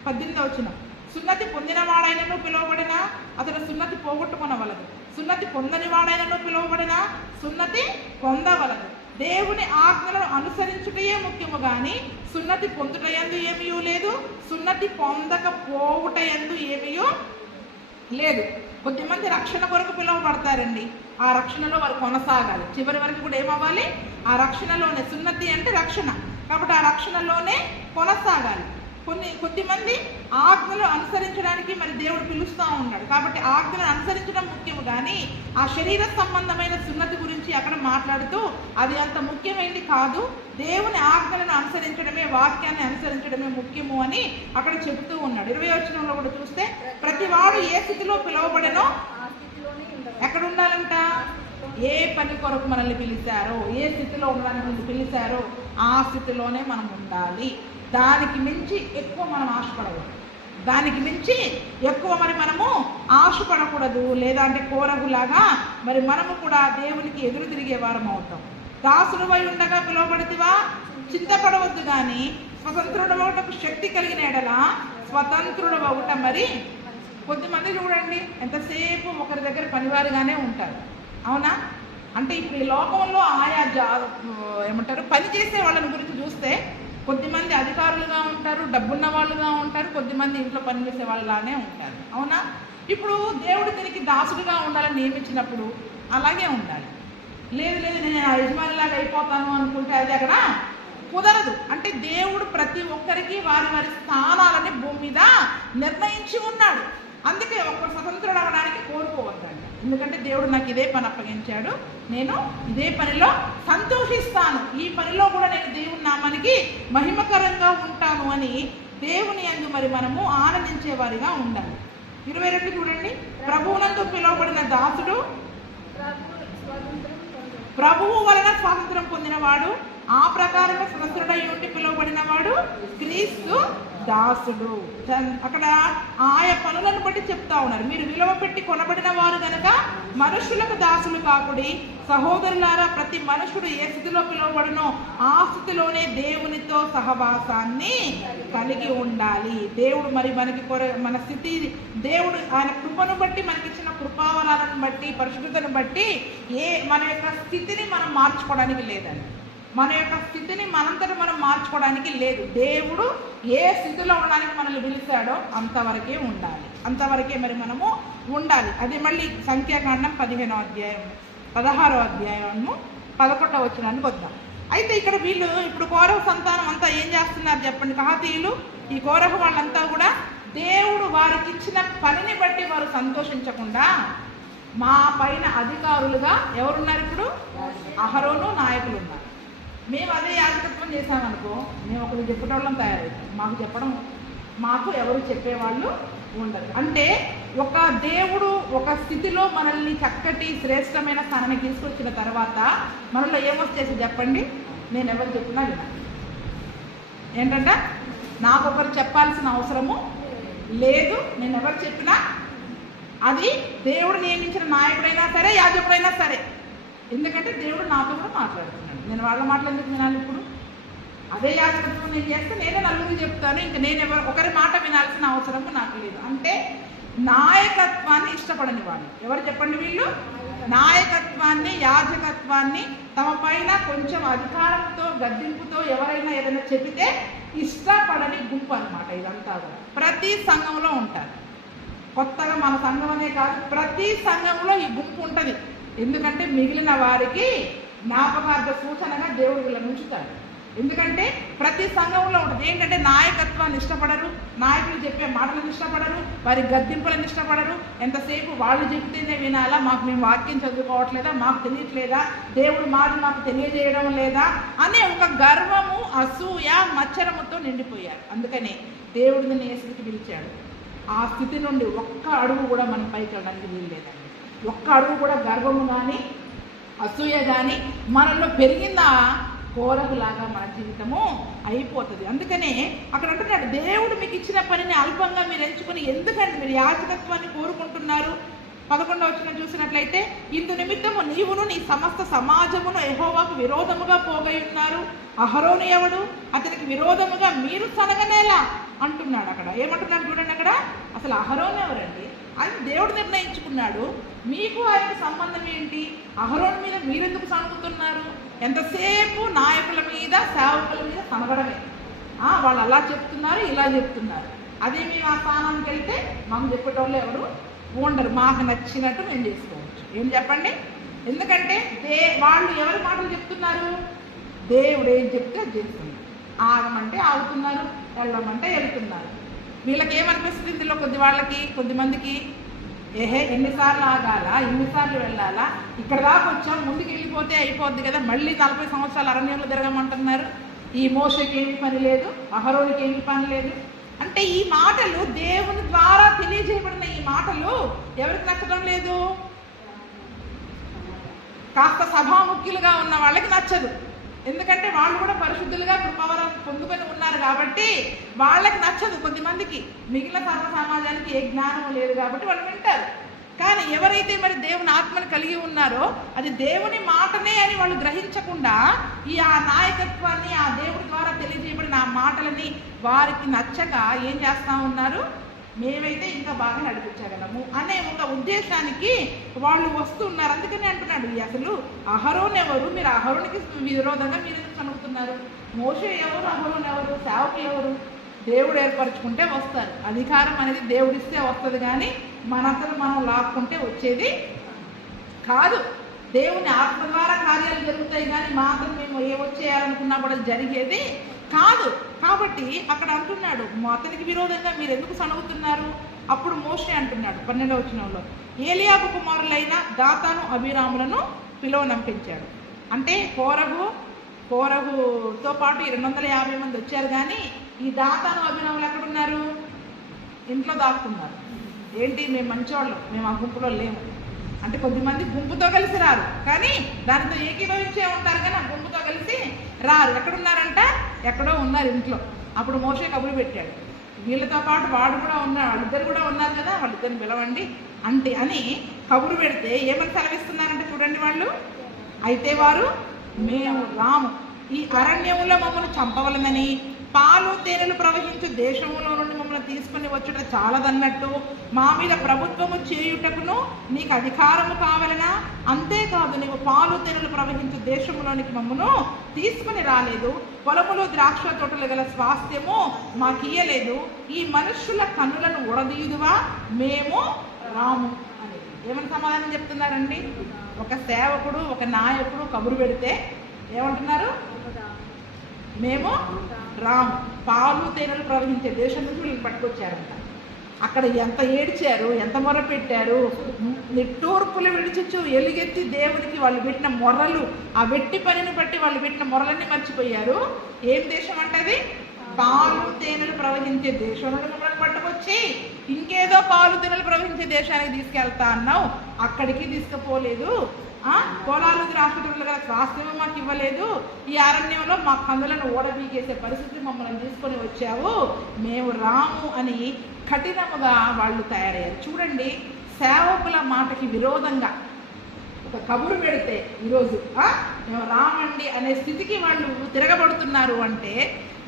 18వ వచనం. సున్నతి పొందినవాడైనను పిలువబడినా అతడు సున్నతి పోగొట్టుకొనవలదు, సున్నతి పొందని వాడైనను పిలువబడినా సున్నతి పొందవలదు. దేవుని ఆజ్ఞలను అనుసరించుటయే ముఖ్యము కానీ సున్నతి పొందుటయందు ఏమీ లేదు, సున్నతి పొందకపోవుటయందు ఏమీ లేదు. కొద్దిమంది రక్షణ కొరకు పిలువబడతారండి, ఆ రక్షణలో వారు కొనసాగాలి, చివరి వరకు కూడా ఏమవ్వాలి? ఆ రక్షణలోనే. సున్నతి అంటే రక్షణ, కాబట్టి ఆ రక్షణలోనే కొనసాగాలి. కొద్దిమంది ఆజ్ఞలు అనుసరించడానికి మరి దేవుడు పిలుస్తూ ఉన్నాడు. కాబట్టి ఆజ్ఞలు అనుసరించడం ముఖ్యము, కానీ ఆ శరీర సంబంధమైన సున్నతి గురించి అక్కడ మాట్లాడుతూ అది అంత ముఖ్యమైనది కాదు, దేవుని ఆజ్ఞలను అనుసరించడమే, వాక్యాన్ని అనుసరించడమే ముఖ్యము అని అక్కడ చెబుతూ ఉన్నాడు. 20వ వచనంలో కూడా చూస్తే ప్రతివాడు ఏ స్థితిలో పిలువబడనో ఎక్కడ ఉండాలంట, ఏ పని కొరకు మనల్ని పిలిచారో, ఏ స్థితిలో ఉండడానికి పిలిచారో ఆ స్థితిలోనే మనం ఉండాలి. దానికి మించి ఎక్కువ మనం ఆశపడకూడదు, దానికి మించి ఎక్కువ మరి మనము ఆశపడకూడదు. లేదా అంటే కోరగులాగా మరి మనము కూడా దేవునికి ఎదురు తిరిగే వారం అవుతాం. దాసుడువై ఉండగా పిలువబడితివా, చింతపడవద్దు, కానీ స్వతంత్రుడవటకు శక్తి కలిగిన ఎడల స్వతంత్రుడవట. మరి కొద్దిమంది చూడండి ఎంతసేపు ఒకరి దగ్గర పనివారిగానే ఉంటారు, అవునా? అంటే ఇప్పుడు ఈ లోకంలో ఆయా ఏమంటారు పని చేసే వాళ్ళని గురించి చూస్తే కొద్దిమంది అధికారులుగా ఉంటారు, డబ్బున్న వాళ్ళుగా ఉంటారు, కొద్దిమంది ఇంట్లో పనిచేసే వాళ్ళలానే ఉంటారు, అవునా? ఇప్పుడు దేవుడు దీనికి దాసుడిగా ఉండాలని నియమించినప్పుడు అలాగే ఉండాలి. లేదు లేదు నేను యజమానిలాగా అయిపోతాను అనుకుంటే అది అక్కడ కుదరదు. అంటే దేవుడు ప్రతి ఒక్కరికి వారి వారి స్థానాలని భూమి మీద నిర్ణయించి ఉన్నాడు. అందుకే ఒక్కరు స్వతంత్రుడు అవ్వడానికి కోరుకోవద్దంట. ఎందుకంటే దేవుడు నాకు ఇదే పని అప్పగించాడు, నేను ఇదే పనిలో సంతోషిస్తాను, ఈ పనిలో కూడా నేను దేవుని నామానికి మహిమకరంగా ఉంటాను అని దేవుని యందు మరి మనము ఆనందించే వారిగా ఉండాలి. 22 చూడండి, ప్రభువునందు పిలువబడిన దాసుడు ప్రభువు వలన స్వాతంత్రం పొందినవాడు, ఆ ప్రకారంగా స్వతంత్రుడై ఉండి పిలువబడిన వాడు క్రీస్తు దాసుడు. అక్కడ ఆయా పనులను బట్టి చెప్తా ఉన్నారు. మీరు విలువ పెట్టి కొనబడిన వారు గనక మనుషులకు దాసులు కాకుడి. సహోదరులారా, ప్రతి మనుషుడు ఏ స్థితిలో పిలువబడినో ఆ స్థితిలోనే దేవునితో సహవాసాన్ని కలిగి ఉండాలి. దేవుడు మరి మనకి మన స్థితి, దేవుడు ఆయన కృపను బట్టి మనకిచ్చిన కృపావరాలను బట్టి, పరిశుద్ధతను బట్టి మన యొక్క స్థితిని మనం మార్చుకోవడానికి లేదండి. మన యొక్క స్థితిని మనంతట మనం మార్చుకోవడానికి లేదు. దేవుడు ఏ స్థితిలో ఉండడానికి మనల్ని పిలిచాడో అంతవరకే ఉండాలి, అంతవరకే మరి మనము ఉండాలి. అది మళ్ళీ సంఖ్యాకాండం 15వ అధ్యాయం 16వ అధ్యాయము 11వ వచనానికి వద్దాం. అయితే ఇక్కడ వీళ్ళు ఇప్పుడు కోరహ సంతానం అంతా ఏం చేస్తున్నారు చెప్పండి? కహాతీయులు, ఈ కోరహ వాళ్ళంతా కూడా దేవుడు వారికి ఇచ్చిన పనిని బట్టి వారు సంతోషించకుండా మా పైన అధికారులుగా ఎవరున్నారు? ఇప్పుడు అహరోను నాయకులు ఉన్నారు. మేము అదే యాజకత్వం చేసామనుకో, మేము ఒకరు చెప్పేటోళ్ళం తయారవుతాం, మాకు ఎవరు చెప్పేవాళ్ళు ఉండరు. అంటే ఒక దేవుడు ఒక స్థితిలో మనల్ని చక్కటి శ్రేష్టమైన స్థానానికి తీసుకొచ్చిన తర్వాత మనలో ఏమొచ్చేసి చెప్పండి? నేను ఎవరు చెప్పినా వినాలి. ఏంటంటే నాకు ఒకరు చెప్పాల్సిన అవసరము లేదు. నేను ఎవరు చెప్పినా, అది దేవుడు నియమించిన నాయకుడైనా సరే, యాజకుడైనా సరే, ఎందుకంటే దేవుడు నాతో కూడా మాట్లాడుతున్నాడు. నేను వాళ్ళ మాటలు ఎందుకు వినాలి? ఇప్పుడు అదే యాజకత్వం నేను చేస్తే నేనే నలుగురికి చెప్తాను, ఇంకా నేను ఒకరి మాట వినాల్సిన అవసరము నాకు లేదు. అంటే నాయకత్వాన్ని ఇష్టపడని వాళ్ళు ఎవరు చెప్పండి? వీళ్ళు నాయకత్వాన్ని, యాజకత్వాన్ని తమ పైన కొంచెం అధికారంతో, గద్దింపుతో ఎవరైనా ఏదైనా చెబితే ఇష్టపడని గుంపు అన్నమాట. ఇదంతా కూడా ప్రతి సంఘంలో ఉంటారు. కొత్తగా మన సంఘం అనే కాదు, ప్రతి సంఘంలో ఈ గుంపు ఉంటుంది. ఎందుకంటే మిగిలిన వారికి జ్ఞాపకార్థ సూచనగా దేవుడు వీళ్ళని ఉంచుతాడు. ఎందుకంటే ప్రతి సంఘంలో ఉంటుంది. ఏంటంటే నాయకత్వాన్ని ఇష్టపడరు, నాయకులు చెప్పే మాటలను ఇష్టపడరు, వారి గద్దింపులను ఇష్టపడరు. ఎంతసేపు వాళ్ళు చెప్తేనే వినాలా, మేము వాక్యం చదువుకోవట్లేదా, మాకు తెలియట్లేదా, దేవుడు మాకు తెలియజేయడం లేదా అనే ఒక గర్వము, అసూయ, మచ్చరముతో నిండిపోయారు. అందుకనే దేవుడు నిన్ను ఏ స్థితికి పిలిచాడు, ఆ స్థితి నుండి ఒక్క అడుగు కూడా మనం పైకి వెళ్ళడానికి వీల్లేదండి. ఒక్క అడుగు కూడా గర్వము కానీ అసూయ కానీ మనలో పెరిగిందా కోరహులాగా మన జీవితము అయిపోతుంది. అందుకనే అక్కడ అంటున్నాడు, దేవుడు మీకు ఇచ్చిన పనిని అల్పంగా మీరు ఎంచుకొని ఎందుకంటే మీరు యాజకత్వాన్ని కోరుకుంటున్నారు. 11వ వచనం చూసినట్లయితే, ఇందు నిమిత్తము నీవును నీ సమస్త సమాజమును యెహోవాకు విరోధముగా పోగై ఉన్నారు. అహరోను ఎవడు? అతనికి విరోధముగా మీరు సనగనేలా అంటున్నాడు. అక్కడ ఏమంటున్నాడు చూడండి. అక్కడ అసలు అహరోను ఎవరండి? అది దేవుడు నిర్ణయించుకున్నాడు. మీకు ఆయనకు సంబంధం ఏంటి? అహరోను మీద మీరెందుకు సనుగుతున్నారు? ఎంతసేపు నాయకుల మీద, సేవకుల మీద సనగడమే. వాళ్ళు అలా చెప్తున్నారు, ఇలా చెప్తున్నారు. అదే మేము ఆ స్థానానికి వెళ్తే మాకు చెప్పేటోళ్ళు ఎవరు ఉండరు. మాకు నచ్చినట్టు మేము చేసుకోవచ్చు. ఏం చెప్పండి? ఎందుకంటే వాళ్ళు ఎవరి మాటలు చెప్తున్నారు? దేవుడు ఏం చెప్తే అది చేస్తున్నారు. ఆగమంటే ఆగుతున్నారు, వెళ్ళమంటే వెళ్తున్నారు. వీళ్ళకి ఏమనిపిస్తుంది ఇందులో కొద్దిమందికి ఎన్నిసార్లు ఆగాల, ఎన్నిసార్లు వెళ్ళాలా, ఇక్కడ దాకా వచ్చాం, ముందుకు వెళ్ళిపోతే అయిపోద్ది కదా, మళ్ళీ 40 సంవత్సరాలు అరణ్యంలో తిరగమంటున్నారు. ఈ మోషేకి ఏమి పని లేదు, అహరోనికి ఏమి పని లేదు. అంటే ఈ మాటలు దేవుని ద్వారా తెలియజేయబడిన ఈ మాటలు ఎవరికి నచ్చడం లేదు? కాస్త సభాముఖ్యులుగా ఉన్న వాళ్ళకి నచ్చదు. ఎందుకంటే వాళ్ళు కూడా పరిశుద్ధులుగా కృపావరం పొందుకొని ఉన్నారు కాబట్టి వాళ్ళకి నచ్చదు. కొద్దిమందికి మిగిలిన సర్వ సమాజానికి ఏ జ్ఞానం లేదు కాబట్టి వాళ్ళు వింటారు. కానీ ఎవరైతే మరి దేవుని ఆత్మను కలిగి ఉన్నారో అది దేవుని మాటనే అని వాళ్ళు గ్రహించకుండా ఆ నాయకత్వాన్ని ఆ దేవుడి ద్వారా తెలియజేయబడిన ఆ మాటలని వారికి నచ్చక ఏం చేస్తూ ఉన్నారు? మేమైతే ఇంకా బాగా నడిపించగలము అనే ఒక ఉద్దేశానికి వాళ్ళు వస్తున్నారు. అందుకని అంటున్నాడు, అసలు అహరోన్ ఎవరు? మీరు అహరోనికి విరోధంగా మీరు ఎందుకు అనుకుతున్నారు? మోషే ఎవరు? అహరోన్ ఎవరు? సేవకులు ఎవరు? దేవుడు ఏర్పరచుకుంటే వస్తారు. అధికారం అనేది దేవుడిస్తే వస్తుంది, కానీ మనంతలో మనం లాక్కుంటే వచ్చేది కాదు. దేవుని ఆత్మ ద్వారా కార్యాలు జరుగుతాయి, కానీ మాత్రం మేము వచ్చేయాలనుకున్నా కూడా జరిగేది కాదు. కాబట్టి అక్కడ అంటున్నాడు, అతనికి విరోధంగా మీరు ఎందుకు సణుగుతున్నారు? అప్పుడు మోషే అంటున్నాడు 12వ వచనంలో, ఏలియాబు కుమారులైన దాతాను అబీరాములను పిలువనంపించాడు. అంటే కోరహుతో పాటు 250 మంది వచ్చారు, కానీ ఈ దాతాను అబీరాములు ఎక్కడున్నారు? ఇంట్లో దాక్కున్నారు. ఏంటి, మేము మంచివాళ్ళం, మేము ఆ గుంపులో లేము అంటే కొద్దిమంది గుంపుతో కలిసి రారు, కానీ దానితో ఏకీభవించే ఉంటారు, కానీ ఆ గుంపుతో కలిసి రారు. ఎక్కడున్నారంట? ఎక్కడో ఉన్నారు ఇంట్లో. అప్పుడు మోషే కబురు పెట్టాడు, వీళ్ళతో పాటు వాడు కూడా ఉన్నాడు, వాళ్ళిద్దరు కూడా ఉన్నారు కదా, వాళ్ళిద్దరిని పిలవండి అంటే అని కబురు పెడితే ఏమని సెలవిస్తున్నారంటే చూడండి వాళ్ళు, అయితే వారు మేము రాము, ఈ అరణ్యములో మమ్మల్ని చంపవలనని పాలు తేనెలు ప్రవహించే దేశంలో నుండి మమ్మల్ని తీసుకుని వచ్చుట చాలదన్నట్టు మా మీద ప్రభుత్వము చేయుటకును నీకు అధికారము కావాలనా? అంతేకాదు, నీవు పాలు తేనెలు ప్రవహించే దేశంలోనికి మమ్మను తీసుకుని రాలేదు, పొలములు ద్రాక్ష తోటలు గల స్వాస్థ్యము మాకియ్యలేదు, ఈ మనుష్యుల కన్నులను ఉడదీయుదువా? మేము రాము అని ఏమని సమాధానం చెప్తున్నారండి? ఒక సేవకుడు, ఒక నాయకుడు కబురు పెడితే ఏమంటున్నారు? మేము రాము, పాలు తేనెలు ప్రవహించే దేశం నుంచి వీళ్ళని పట్టుకొచ్చారంట. అక్కడ ఎంత ఏడ్చారు, ఎంత మొర్ర పెట్టారు, నిట్టూర్పులు విడిచిచ్చు ఎలుగెత్తి దేవునికి వాళ్ళు పెట్టిన మొర్రలు, ఆ వెట్టి పనిని బట్టి వాళ్ళు పెట్టిన మొర్రలన్నీ మర్చిపోయారు. ఏం దేశం అంటది? పాలు తేనెలు ప్రవహించే దేశం నుండి మమ్మల్ని పట్టుకొచ్చి ఇంకేదో పాలు తేనెలు ప్రవహించే దేశానికి తీసుకెళ్తా అన్నావు, అక్కడికి తీసుకుపోలేదు, పొలాలు ద్రాక్షలు గల స్వాస్థ్యము మాకు ఇవ్వలేదు, ఈ అరణ్యంలో మా కన్నులను ఓడబీకేసే పరిస్థితి మమ్మల్ని తీసుకొని వచ్చావు, మేము రాము అని కఠినముగా వాళ్ళు తయారయ్యారు. చూడండి, సేవకుల మాటకి విరోధంగా ఒక కబురు పెడితే ఈరోజు మేము రామండి అనే స్థితికి వాళ్ళు తిరగబడుతున్నారు అంటే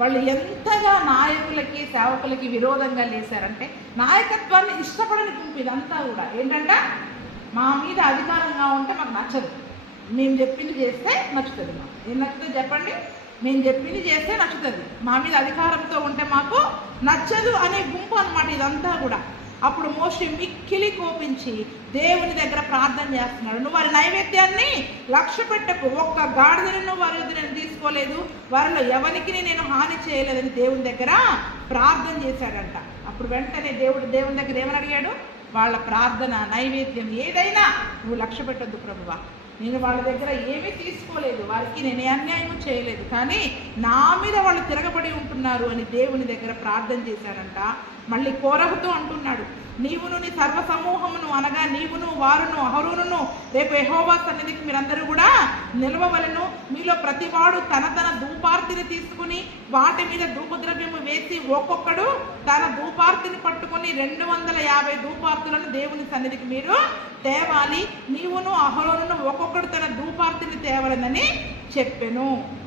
వాళ్ళు ఎంతగా నాయకులకి సేవకులకి విరోధంగా లేశారంటే, నాయకత్వాన్ని ఇష్టపడని గుంపు ఇదంతా కూడా ఏంటంటే, మా మీద అధికారంగా ఉంటే మాకు నచ్చదు, మేము చెప్పింది చేస్తే నచ్చుతుంది. మాకు ఏం నచ్చుతుంది చెప్పండి? మేము చెప్పింది చేస్తే నచ్చుతుంది, మా మీద అధికారంతో ఉంటే మాకు నచ్చదు అనే గుంపు అన్నమాట ఇదంతా కూడా. అప్పుడు మోషే మిక్కిలి కోపించి దేవుని దగ్గర ప్రార్థన చేస్తున్నాడు, నువ్వు వారి నైవేద్యాన్ని లక్ష్య పెట్టకు, ఒక్క గాడిదని నువ్వు వారి వద్ద నేను తీసుకోలేదు, వారిలో ఎవరికి నేను హాని చేయలేదని దేవుని దగ్గర ప్రార్థన చేశాడంట. అప్పుడు వెంటనే దేవుని దగ్గర ఏమని అడిగాడు? వాళ్ళ ప్రార్థన నైవేద్యం ఏదైనా నువ్వు లక్ష్య పెట్టొద్దు ప్రభువా, నేను వాళ్ళ దగ్గర ఏమీ తీసుకోలేదు, వారికి నేను అన్యాయం చేయలేదు, కానీ నా మీద వాళ్ళు తిరగబడి ఉంటున్నారు అని దేవుని దగ్గర ప్రార్థన చేశాడంట. మళ్ళీ కోరహుతో అంటున్నాడు, నీవును నీ సర్వ సమూహమును అనగా నీవును వారును అహరోనును రేపు యెహోవా సన్నిధికి మీరందరూ కూడా నిలవవలెను, మీలో ప్రతివాడు తన ధూపార్తిని తీసుకుని వాటి మీద ధూపద్రవ్యము వేసి ఒక్కొక్కడు తన ధూపార్తిని పట్టుకొని 250 ధూపార్తులను దేవుని సన్నిధికి మీరు తేవాలి, నీవును అహరోనును ఒక్కొక్కడు తన ధూపార్తిని తేవలనని చెప్పెను.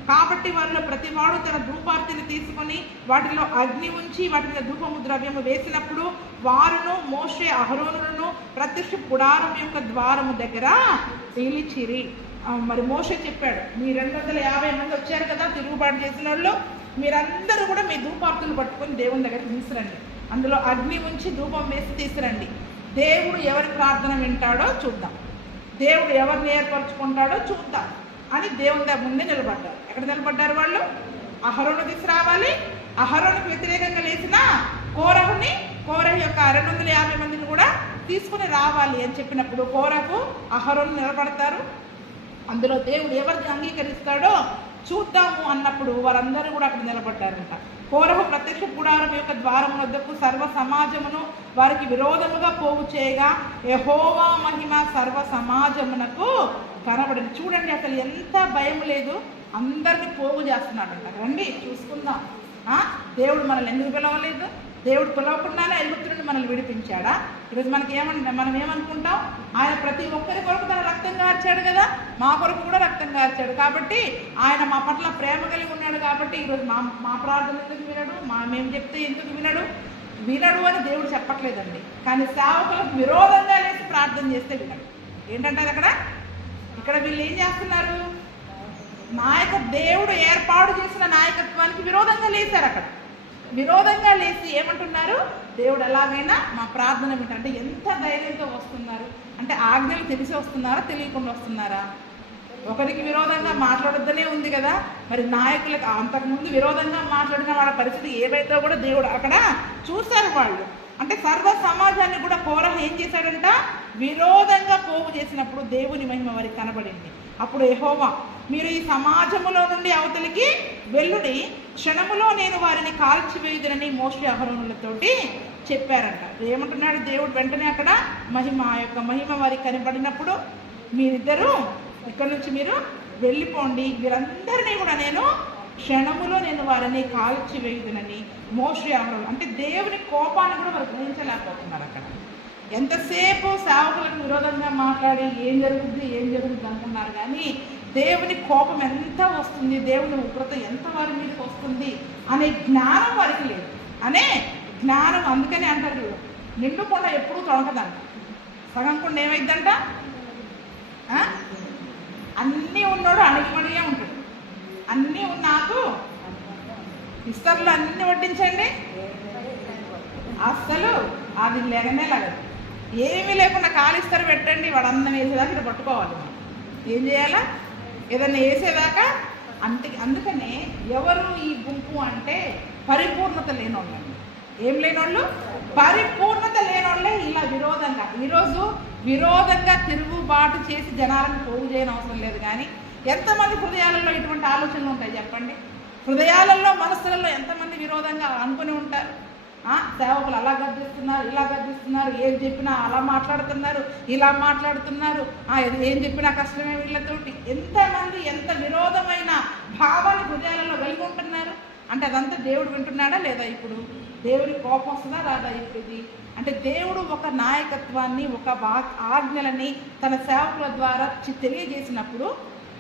కాబట్టి వారిలో ప్రతివాడు తన ధూపార్తిని తీసుకొని వాటిలో అగ్ని ఉంచి వాటి మీద ధూపము ద్రవ్యము వేసినప్పుడు వారును మోషే అహరోనులను ప్రత్యక్ష గుడారం యొక్క ద్వారము దగ్గర పిలిచిరి. మరి మోషే చెప్పాడు, మీ 250 మంది వచ్చారు కదా తిరుగుబాటు చేసిన వాళ్ళు, మీరందరూ కూడా మీ ధూపార్తులు పట్టుకొని దేవుని దగ్గర తీసుకురండి, అందులో అగ్ని ఉంచి ధూపం వేసి తీసుకురండి, దేవుడు ఎవరి ప్రార్థన వింటాడో చూద్దాం, దేవుడు ఎవరిని ఏర్పరచుకుంటాడో చూద్దాం అని దేవుని దగ్గర ముందే నిలబడ్డారు. ఎక్కడ నిలబడ్డారు వాళ్ళు? అహరోను తీసుకురావాలి, అహరోనుకు వ్యతిరేకంగా లేచిన కోరహు యొక్క 250 మందిని కూడా తీసుకుని రావాలి అని చెప్పినప్పుడు కోరహు అహరోను నిలబడతారు. అందులో దేవుడు ఎవరిని అంగీకరిస్తాడో చూద్దాము అన్నప్పుడు వారందరూ కూడా అక్కడ నిలబడ్డారంట. కోరహు ప్రత్యక్ష గుడారం యొక్క ద్వారం వద్దకు సర్వ సమాజమును వారికి విరోధముగా పోగు చేయగా యెహోవా మహిమ సర్వ సమాజమునకు కనబడింది. చూడండి, అసలు ఎంత భయం లేదు, అందరినీ పోగు చేస్తున్నాడంట. రండి చూసుకుందాం. దేవుడు మనల్ని ఎందుకు పిలవలేదు? దేవుడు పిలవకుండానే ఐగుప్తు నుండి మనల్ని విడిపించాడా? ఈరోజు మనం ఏమనుకుంటాం? ఆయన ప్రతి ఒక్కరి కొరకు తన రక్తం కార్చాడు కదా, మా కొరకు కూడా రక్తం కార్చాడు కాబట్టి ఆయన మా పట్ల ప్రేమ కలిగి ఉన్నాడు కాబట్టి ఈరోజు మా ప్రార్థన ఎందుకు వినడు? మేము చెప్తే ఎందుకు వినడు అని దేవుడు చెప్పట్లేదండి. కానీ సేవకులకు విరోధంగా లేసి ప్రార్థన చేస్తే వినడు. ఏంటంటారు ఇక్కడ వీళ్ళు ఏం చేస్తున్నారు? దేవుడు ఏర్పాటు చేసిన నాయకత్వానికి విరోధంగా లేచారు. అక్కడ విరోధంగా లేచి ఏమంటున్నారు? దేవుడు ఎలాగైనా మా ప్రార్థన వింటారు. అంటే ఎంత ధైర్యంతో వస్తున్నారు అంటే, ఆజ్ఞలు తెలిసి వస్తున్నారా, తెలియకుండా వస్తున్నారా? ఒకరికి విరోధంగా మాట్లాడొద్దనే ఉంది కదా, మరి నాయకులకు అంతకుముందు విరోధంగా మాట్లాడిన వాళ్ళ పరిస్థితి ఏవైతే కూడా దేవుడు అక్కడ చూశారు వాళ్ళు. అంటే సర్వ సమాజాన్ని కూడా కోరహు ఏం చేశాడంట? విరోధంగా పోగు చేసినప్పుడు దేవుని మహిమ వారికి కనబడింది. అప్పుడు యెహోవా, మీరు ఈ సమాజములో నుండి అవతలికి వెల్లుడి, క్షణములో నేను వారిని కాల్చివేయుదునని మోషే అహరోనులతోటి చెప్పారంట. ఏమంటున్నాడు దేవుడు? వెంటనే అక్కడ మహిమ వారికి కనబడినప్పుడు మీరిద్దరూ ఇక్కడ నుంచి మీరు వెళ్ళిపోండి, వీరందరినీ కూడా నేను క్షణములో వారిని కాల్చివేయుదునని మోషే అహరోను. అంటే దేవుని కోపాన్ని కూడా వారు గ్రహించలేకపోతున్నారు. అక్కడ ఎంతసేపు సేవకులకు విరోధంగా మాట్లాడి ఏం జరుగుద్ది అనుకున్నారు, కానీ దేవుని కోపం ఎంత వస్తుంది, దేవుని ఉగ్రత ఎంత వారి మీదకి వస్తుంది అనే జ్ఞానం వారికి లేదు. అనే జ్ఞానం అందుకనే అంటారు, నిండు కొండ ఎప్పుడూ తొడగదంట, సగం కొండ ఏమైందంట? అన్నీ ఉన్నాడు అణిగిమడిగా ఉంటాడు. అన్నీ నాకు ఇస్తర్లు అన్నీ వడ్డించండి, అస్సలు అది లేకనే లాగదు. ఏమీ లేకుండా కాలిస్తారు పెట్టండి, వాడు అందం వేసేదాకా ఇక్కడ పట్టుకోవాలి. ఏం చేయాలా? ఏదన్నా వేసేదాకా అందుకనే ఎవరు ఈ గుంపు అంటే పరిపూర్ణత లేనోళ్ళండి. ఏం లేనోళ్ళు? పరిపూర్ణత లేనోళ్ళే ఇలా విరోధంగా. ఈరోజు విరోధంగా తిరుగుబాటు చేసి జనాలను పోగు చేయని అవసరం లేదు, కానీ ఎంతమంది హృదయాలలో ఇటువంటి ఆలోచనలు ఉంటాయి చెప్పండి? హృదయాలలో మనసులలో ఎంతమంది విరోధంగా అనుకుని ఉంటారు? సేవకులు అలా గద్దిస్తున్నారు, ఇలా గద్దిస్తున్నారు, ఏం చెప్పినా అలా మాట్లాడుతున్నారు, ఇలా మాట్లాడుతున్నారు, ఏం చెప్పినా కష్టమే వీళ్ళతోటి. ఎంతమంది ఎంత విరోధమైన భావాన్ని హృదయాలలో కలిగి ఉంటున్నారు అంటే అదంతా దేవుడు వింటున్నాడా లేదా? ఇప్పుడు దేవుడి కోపం వస్తుందా రాదా? ఇప్పుడు అంటే దేవుడు ఒక నాయకత్వాన్ని, ఒక ఆజ్ఞలని తన సేవకుల ద్వారా తెలియజేసినప్పుడు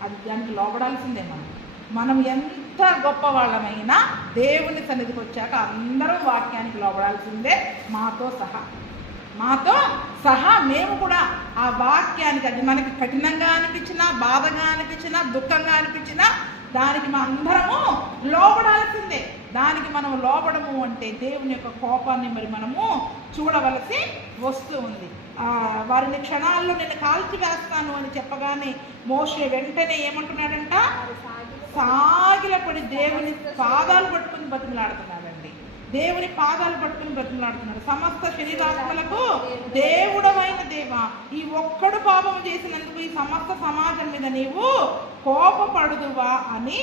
అది దానికి లోబడాల్సిందే. మనం ఎంత గొప్ప వాళ్ళమైనా దేవుని సన్నిధికి వచ్చాక అందరం వాక్యానికి లోబడాల్సిందే, మాతో సహా మేము కూడా ఆ వాక్యానికి, అది మనకి కఠినంగా అనిపించినా, బాధగా అనిపించినా, దుఃఖంగా అనిపించినా దానికి మనం అందరము లోబడాల్సిందే. దానికి మనం లోబడము అంటే దేవుని యొక్క కోపాన్ని మనము చూడవలసి వస్తూ ఉంది. వారిని క్షణాల్లో నేను కాల్చివేస్తాను అని చెప్పగానే మోషే వెంటనే ఏమంటున్నాడంట? సాగిలపడి దేవుని పాదాలు పట్టుకుని బతిమలాడుతున్నాడండి. దేవుని పాదాలు పట్టుకుని బ్రతిమలాడుతున్నాడు. సమస్త శరీరాత్మలకు దేవుడమైన దేవా, ఈ ఒక్కడు పాపము చేసినందుకు ఈ సమస్త సమాజం మీద నీవు కోపపడుదువా అని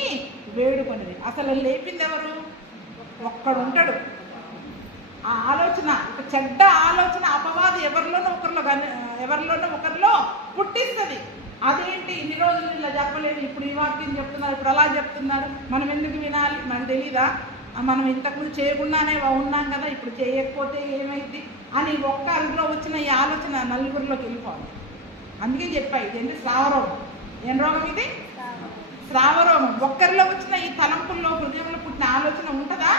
వేడుకొనిది. అసలు లేపింది ఎవరు? ఒక్కడు ఉంటాడు. ఆ ఆలోచన, ఒక చెడ్డ ఆలోచన, అపవాది ఎవరిలోనో ఒకరిలో పుట్టిస్తుంది. అదేంటి ఇన్ని రోజులు ఇలా చెప్పలేదు, ఇప్పుడు ఈ వాక్యం చెప్తున్నారు, ఇప్పుడు అలా చెప్తున్నారు, మనం ఎందుకు వినాలి? మనకు తెలీదా? మనం ఇంతకుముందు చేయకుండానే ఉన్నాం కదా, ఇప్పుడు చేయకపోతే ఏమైంది అని ఒక్క అరుగులో వచ్చిన ఈ ఆలోచన నలుగురిలోకి వెళ్ళిపోవాలి. అందుకే చెప్పాయి, ఇదేంటి శ్రావరోగం. ఏం రోగం ఇది? శ్రావరోగం. ఒక్కరిలో వచ్చిన ఈ తలంపుల్లో, హృదయంలో పుట్టిన ఆలోచన ఉంటుందా?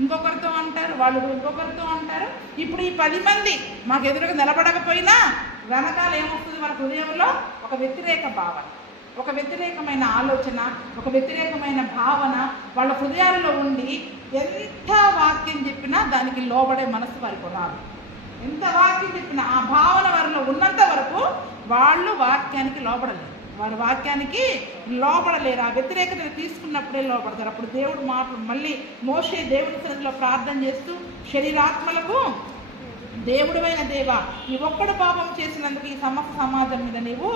ఇంకొకరితో అంటారు, వాళ్ళు ఇంకొకరితో అంటారు. ఇప్పుడు ఈ 10 మంది మాకు ఎదురుగా నిలబడకపోయినా వెనకాల ఏమొస్తుంది? మన హృదయంలో ఒక వ్యతిరేక భావన, ఒక వ్యతిరేకమైన ఆలోచన, ఒక వ్యతిరేకమైన భావన వాళ్ళ హృదయాలలో ఉండి ఎంత వాక్యం చెప్పినా దానికి లోబడే మనసు వారికి రాదు. ఎంత వాక్యం చెప్పినా ఆ భావన వారిలో ఉన్నంత వరకు వాళ్ళు వాక్యానికి లోబడలేదు. వారి వాక్యానికి లోబడలేరు. ఆ వ్యతిరేకతను తీసుకున్నప్పుడే లోబడతారు. అప్పుడు దేవుడు మాటలు మళ్ళీ మోషే దేవుని సన్నిధిలో ప్రార్థన చేస్తూ, శరీరాత్మలకు దేవుడివైన దేవా, ఈ ఒక్కడు పాపం చేసినందుకు ఈ సమస్త సమాజం మీద నీవు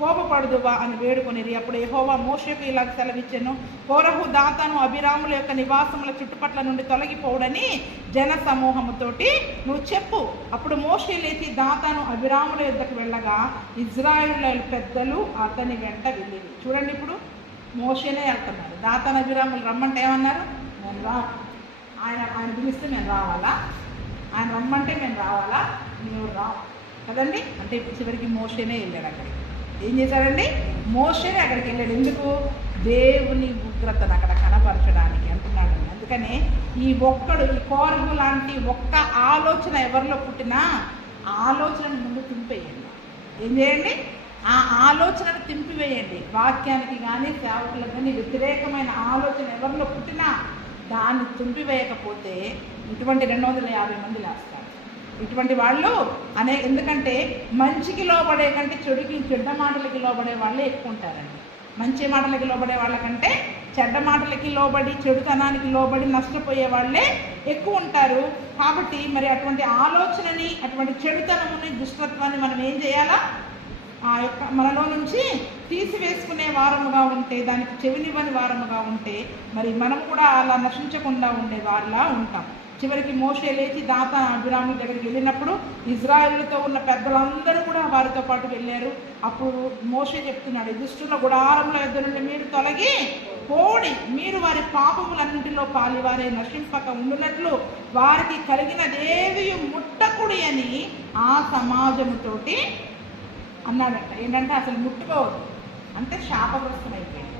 కోపపడదువా అని వేడుకొనిరి. అప్పుడు యెహోవా మోషేకు ఇలా సెలవిచ్చెను, కోరహు దాతాను అభిరాముల యొక్క నివాసముల చుట్టుపట్ల నుండి తొలగిపోవడని జన సమూహముతోటి నువ్వు చెప్పు. అప్పుడు మోషే లేచి దాతాను అభిరాముల యొద్దకు వెళ్ళగా ఇజ్రాయేలు పెద్దలు అతని వెంట వెళ్ళింది. చూడండి, ఇప్పుడు మోషేనే వెళ్తున్నారు. దాతాను అభిరాములు రమ్మంటే ఏమన్నారు? నేను రా, ఆయన పిలిస్తే మేము రావాలా? ఆయన రమ్మంటే మేము రావాలా? నువ్వు రా కదండి. అంటే ఇప్పుడు చివరికి మోషేనే వెళ్ళాడు అక్కడికి. ఏం చేశాడండి? మోషేనే అక్కడికి వెళ్ళాడు. ఎందుకు? దేవుని ఉగ్రతను అక్కడ కనపరచడానికి అంటున్నాడు. అందుకనే ఈ కోరహు లాంటి ఒక్క ఆలోచన ఎవరిలో పుట్టినా ఆలోచనను ముందు తింపేయండి. ఏం చేయండి? ఆ ఆలోచనను తింపివేయండి. వాక్యానికి కానీ సేవకులకు కానీ వ్యతిరేకమైన ఆలోచన ఎవరిలో పుట్టినా దాన్ని తుంపివేయకపోతే ఇటువంటి 250 మంది లేస్తారు. ఇటువంటి వాళ్ళు ఎందుకంటే మంచికి లోబడే కంటే చెడ్డ మాటలకి లోబడే వాళ్ళే ఎక్కువ ఉంటారండి. మంచి మాటలకి లోబడే వాళ్ళకంటే చెడ్డ మాటలకి లోబడి, చెడుతనానికి లోబడి నష్టపోయే వాళ్ళే ఎక్కువ ఉంటారు. కాబట్టి మరి అటువంటి ఆలోచనని, అటువంటి చెడుతనముని, దుష్టత్వాన్ని మనం ఏం చేయాలా? ఆ యొక్క మనలో నుంచి తీసివేసుకునే వారముగా ఉంటే, దానికి చెవినివ్వని వారముగా ఉంటే మరి మనం కూడా అలా నశించకుండా ఉండే వారిలా ఉంటాం. చివరికి మోషే లేచి దాతాను అభిరాముల దగ్గరికి వెళ్ళినప్పుడు ఇజ్రాయేలుతో ఉన్న పెద్దలందరూ కూడా వారితో పాటు వెళ్ళారు. అప్పుడు మోషే చెప్తున్నాడు, దుష్టుల గుడారముల యొద్ద నుండి మీరు తొలగి పోడి, మీరు వారి పాపములన్నింటిలో పాలివారే నశింపక ఉండునట్లు వారికి కలిగినదేవి ముట్టకుడి అని ఆ సమాజముతోటి అన్నాడట. ఏంటంటే అసలు ముట్టుకోవద్దు అంటే శాపగ్రస్తం అయిపోయింది.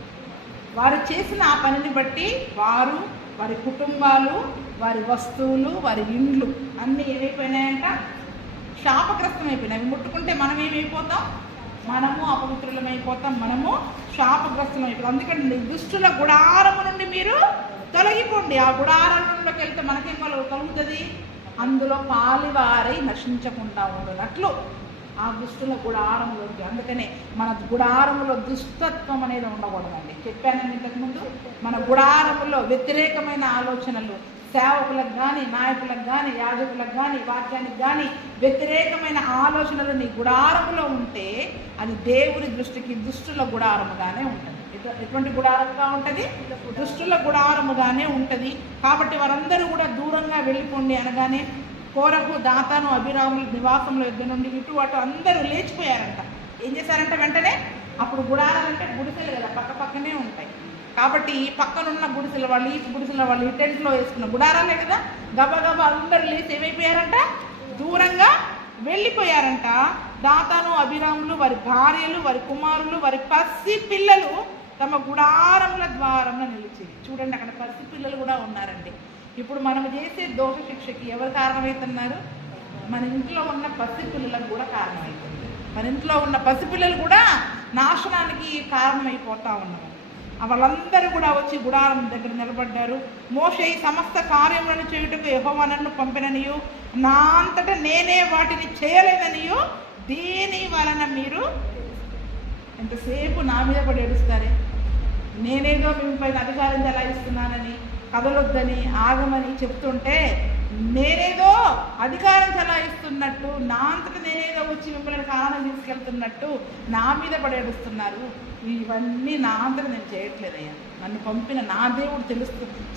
వారు చేసిన ఆ పనిని బట్టి వారు, వారి కుటుంబాలు, వారి వస్తువులు, వారి ఇండ్లు అన్నీ ఏమైపోయినాయంట? శాపగ్రస్తం అయిపోయినాయి. అవి ముట్టుకుంటే మనం ఏమైపోతాం? మనము అపవిత్రులమైపోతాం, మనము శాపగ్రస్తం అయిపోతాం. అందుకని దుష్టుల గుడారము నుండి మీరు తొలగిపోండి. ఆ గుడారంలోకి వెళ్తే మనకేం కలుగుతుంది? అందులో పాలివారై నశించకుండా ఉండనట్లు ఆ దుష్టుల గుడారంలోకి. అందుకనే మన గుడారములో దుష్టత్వం అనేది ఉండకూడదండి. చెప్పాను ఇంతకుముందు, మన గుడారములో వ్యతిరేకమైన ఆలోచనలు, సేవకులకు కానీ, నాయకులకు కానీ, యాజకులకు కానీ, వాక్యానికి కానీ వ్యతిరేకమైన ఆలోచనలు నీ గుడారములో ఉంటే అది దేవుని దృష్టికి దుష్టుల గుడారముగానే ఉంటుంది. ఎటువంటి గుడారముగా ఉంటుంది? దుష్టుల గుడారముగానే ఉంటుంది. కాబట్టి వారందరూ కూడా దూరంగా వెళ్ళిపోండి అనగానే కోరహు దాతాను అభిరాముల నివాసంలో యొద్ద నుండి ఇటు అటు అందరూ లేచిపోయారంట. ఏం చేశారంటే వెంటనే, అప్పుడు గుడారాలంటే గుడిసెలు కదా, పక్కనే ఉంటాయి. కాబట్టి ఈ పక్కనున్న గుడిసెల వాళ్ళు, ఈ గుడిసెల వాళ్ళు, ఈ టెంట్లో వేసుకున్న గుడారాలే కదా, గబగబా అందరూ లేచి ఏమైపోయారంట? దూరంగా వెళ్ళిపోయారంట. దాతాను అభిరాములు, వారి భార్యలు, వారి కుమారులు, వారి పసి పిల్లలు తమ గుడారముల ద్వారంలో నిలిచి. చూడండి, అక్కడ పసి పిల్లలు కూడా ఉన్నారండి. ఇప్పుడు మనం చేసే దోష శిక్షకి ఎవరు కారణమవుతున్నారు? మన ఇంట్లో ఉన్న పసిపిల్లలకు కూడా కారణమవుతుంది. మన ఇంట్లో ఉన్న పసిపిల్లలు కూడా నాశనానికి కారణమైపోతూ ఉన్నారు. వాళ్ళందరూ కూడా వచ్చి గుడారం దగ్గర నిలబడ్డారు. మోషే ఈ సమస్త కార్యములను చేయుటకు యెహోవా నన్ను పంపిననియు, నా అంతటా నేనే వాటిని చేయలేననియు దీని వలన మీరు ఎంతసేపు నా మీద పడి ఏడుస్తారే, నేనేదో మీ పైన అధికారం చెలాయిస్తున్నానని, కదలొద్దని, ఆగమని చెప్తుంటే నేనేదో అధికారం చెలాయిస్తున్నట్టు, నా అంతటా నేనేదో వచ్చి మిమ్మల్ని కారణం తీసుకెళ్తున్నట్టు నా మీద పడేడుస్తున్నారు. ఇవన్నీ నా అంతటా నేను చేయట్లేదయ్యా, నన్ను పంపిన నా దేవుడు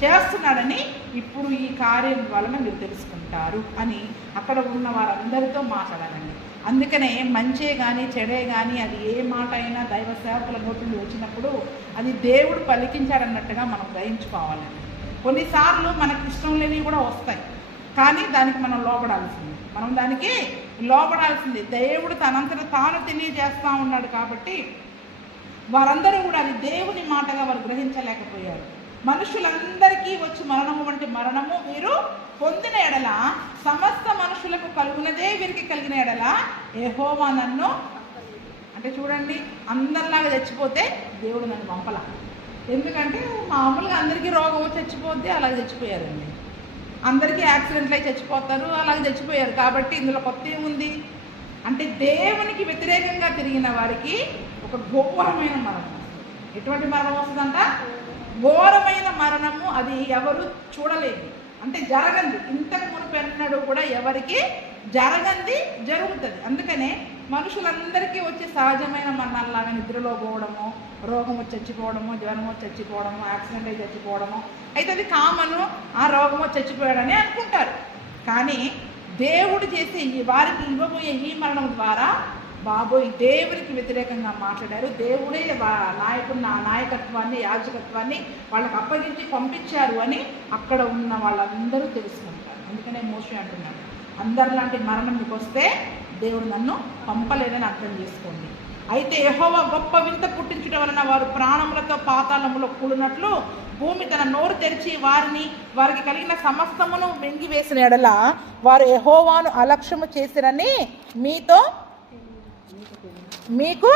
చేస్తున్నాడని ఇప్పుడు ఈ కార్యం వలన మీరు తెలుసుకుంటారు అని అక్కడ ఉన్న వారందరితో మాట్లాడాలండి. అందుకనే మంచే కానీ చెడే కానీ అది ఏ మాట అయినా దైవ సేవకుల నోటి వచ్చినప్పుడు అది దేవుడు పలికించాడన్నట్టుగా మనం గ్రహించుకోవాలండి. కొన్నిసార్లు మనకి ఇష్టం లేనివి కూడా వస్తాయి, కానీ దానికి మనం లోబడాల్సింది. దానికి లోబడాల్సింది. దేవుడు తనంతట తాను తెలియజేస్తూ ఉన్నాడు. కాబట్టి వారందరూ కూడా అది దేవుని మాటగా వారు గ్రహించలేకపోయారు. మనుషులందరికీ వచ్చి మరణము వంటి మరణము మీరు పొందిన ఎడల సమస్త మనుషులకు కలుగునదే వీరికి కలిగిన ఎడల యెహోవా నన్ను, అంటే చూడండి, అందరిలాగా చచ్చిపోతే దేవుడు నన్ను పంపలా. ఎందుకంటే మామూలుగా అందరికీ రోగం చచ్చిపోద్ది, అలాగే చచ్చిపోయారండి. అందరికీ యాక్సిడెంట్లు అయి చచ్చిపోతారు, అలాగే చచ్చిపోయారు. కాబట్టి ఇందులో కొత్త ఏముంది అంటే దేవునికి వ్యతిరేకంగా తిరిగిన వారికి ఒక ఒక ఘోరమైన మరణం వస్తుంది. ఎటువంటి మరణం వస్తుందంట? ఘోరమైన మరణము. అది ఎవరు చూడలేదు, అంటే జరగంది. ఇంతకు మునుపు ఎన్నడూ కూడా ఎవరికి జరగంది జరుగుతుంది. అందుకనే మనుషులందరికీ వచ్చే సహజమైన మరణాలలాగా నిద్రలో పోవడము, రోగం వచ్చి చచ్చిపోవడము, జ్వరం వచ్చి చచ్చిపోవడము, యాక్సిడెంట్ అయి చచ్చిపోవడము అయితే అది కామను. ఆ రోగం వచ్చి చచ్చిపోయాడని అనుకుంటారు. కానీ దేవుడు చేసే వారికి ఇవ్వబోయే ఈ మరణం ద్వారా బాబోయ్ దేవునికి వ్యతిరేకంగా మాట్లాడారు. దేవుడే నాయకత్వాన్ని, యాజకత్వాన్ని వాళ్ళకి అప్పగించి పంపించారు అని అక్కడ ఉన్న వాళ్ళందరూ తెలుసుకుంటారు. అందుకనే మోషే అంటున్నాడు, అందరిలాంటి మరణం మీకు వస్తే దేవుడు నన్ను పంపలేదని అర్థం చేసుకోండి. అయితే యెహోవా గొప్ప వింత పుట్టించడం వలన వారు ప్రాణములతో పాతాళములో కూలినట్లు భూమి తన నోరు తెరిచి వారికి కలిగిన సమస్తమును మింగివేసిన ఎడల వారు యెహోవాను అలక్ష్యము చేసిరని మీకు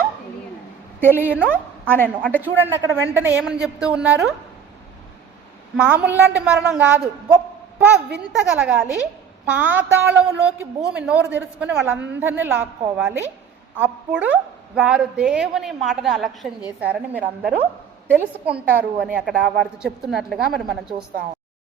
తెలియను అనెను. అంటే చూడండి, అక్కడ వెంటనే ఏమని చెప్తూ ఉన్నారు? మామూలు లాంటి మరణం కాదు, గొప్ప వింత కలగాలి. పాతాళంలోకి భూమి నోరు తెరుచుకొని వాళ్ళందరినీ లాక్కోవాలి. అప్పుడు వారు దేవుని మాటని అలక్ష్యం చేశారని మీరు అందరూ తెలుసుకుంటారు అని అక్కడ వారితో చెప్తున్నట్లుగా మరి మనం చూస్తాం.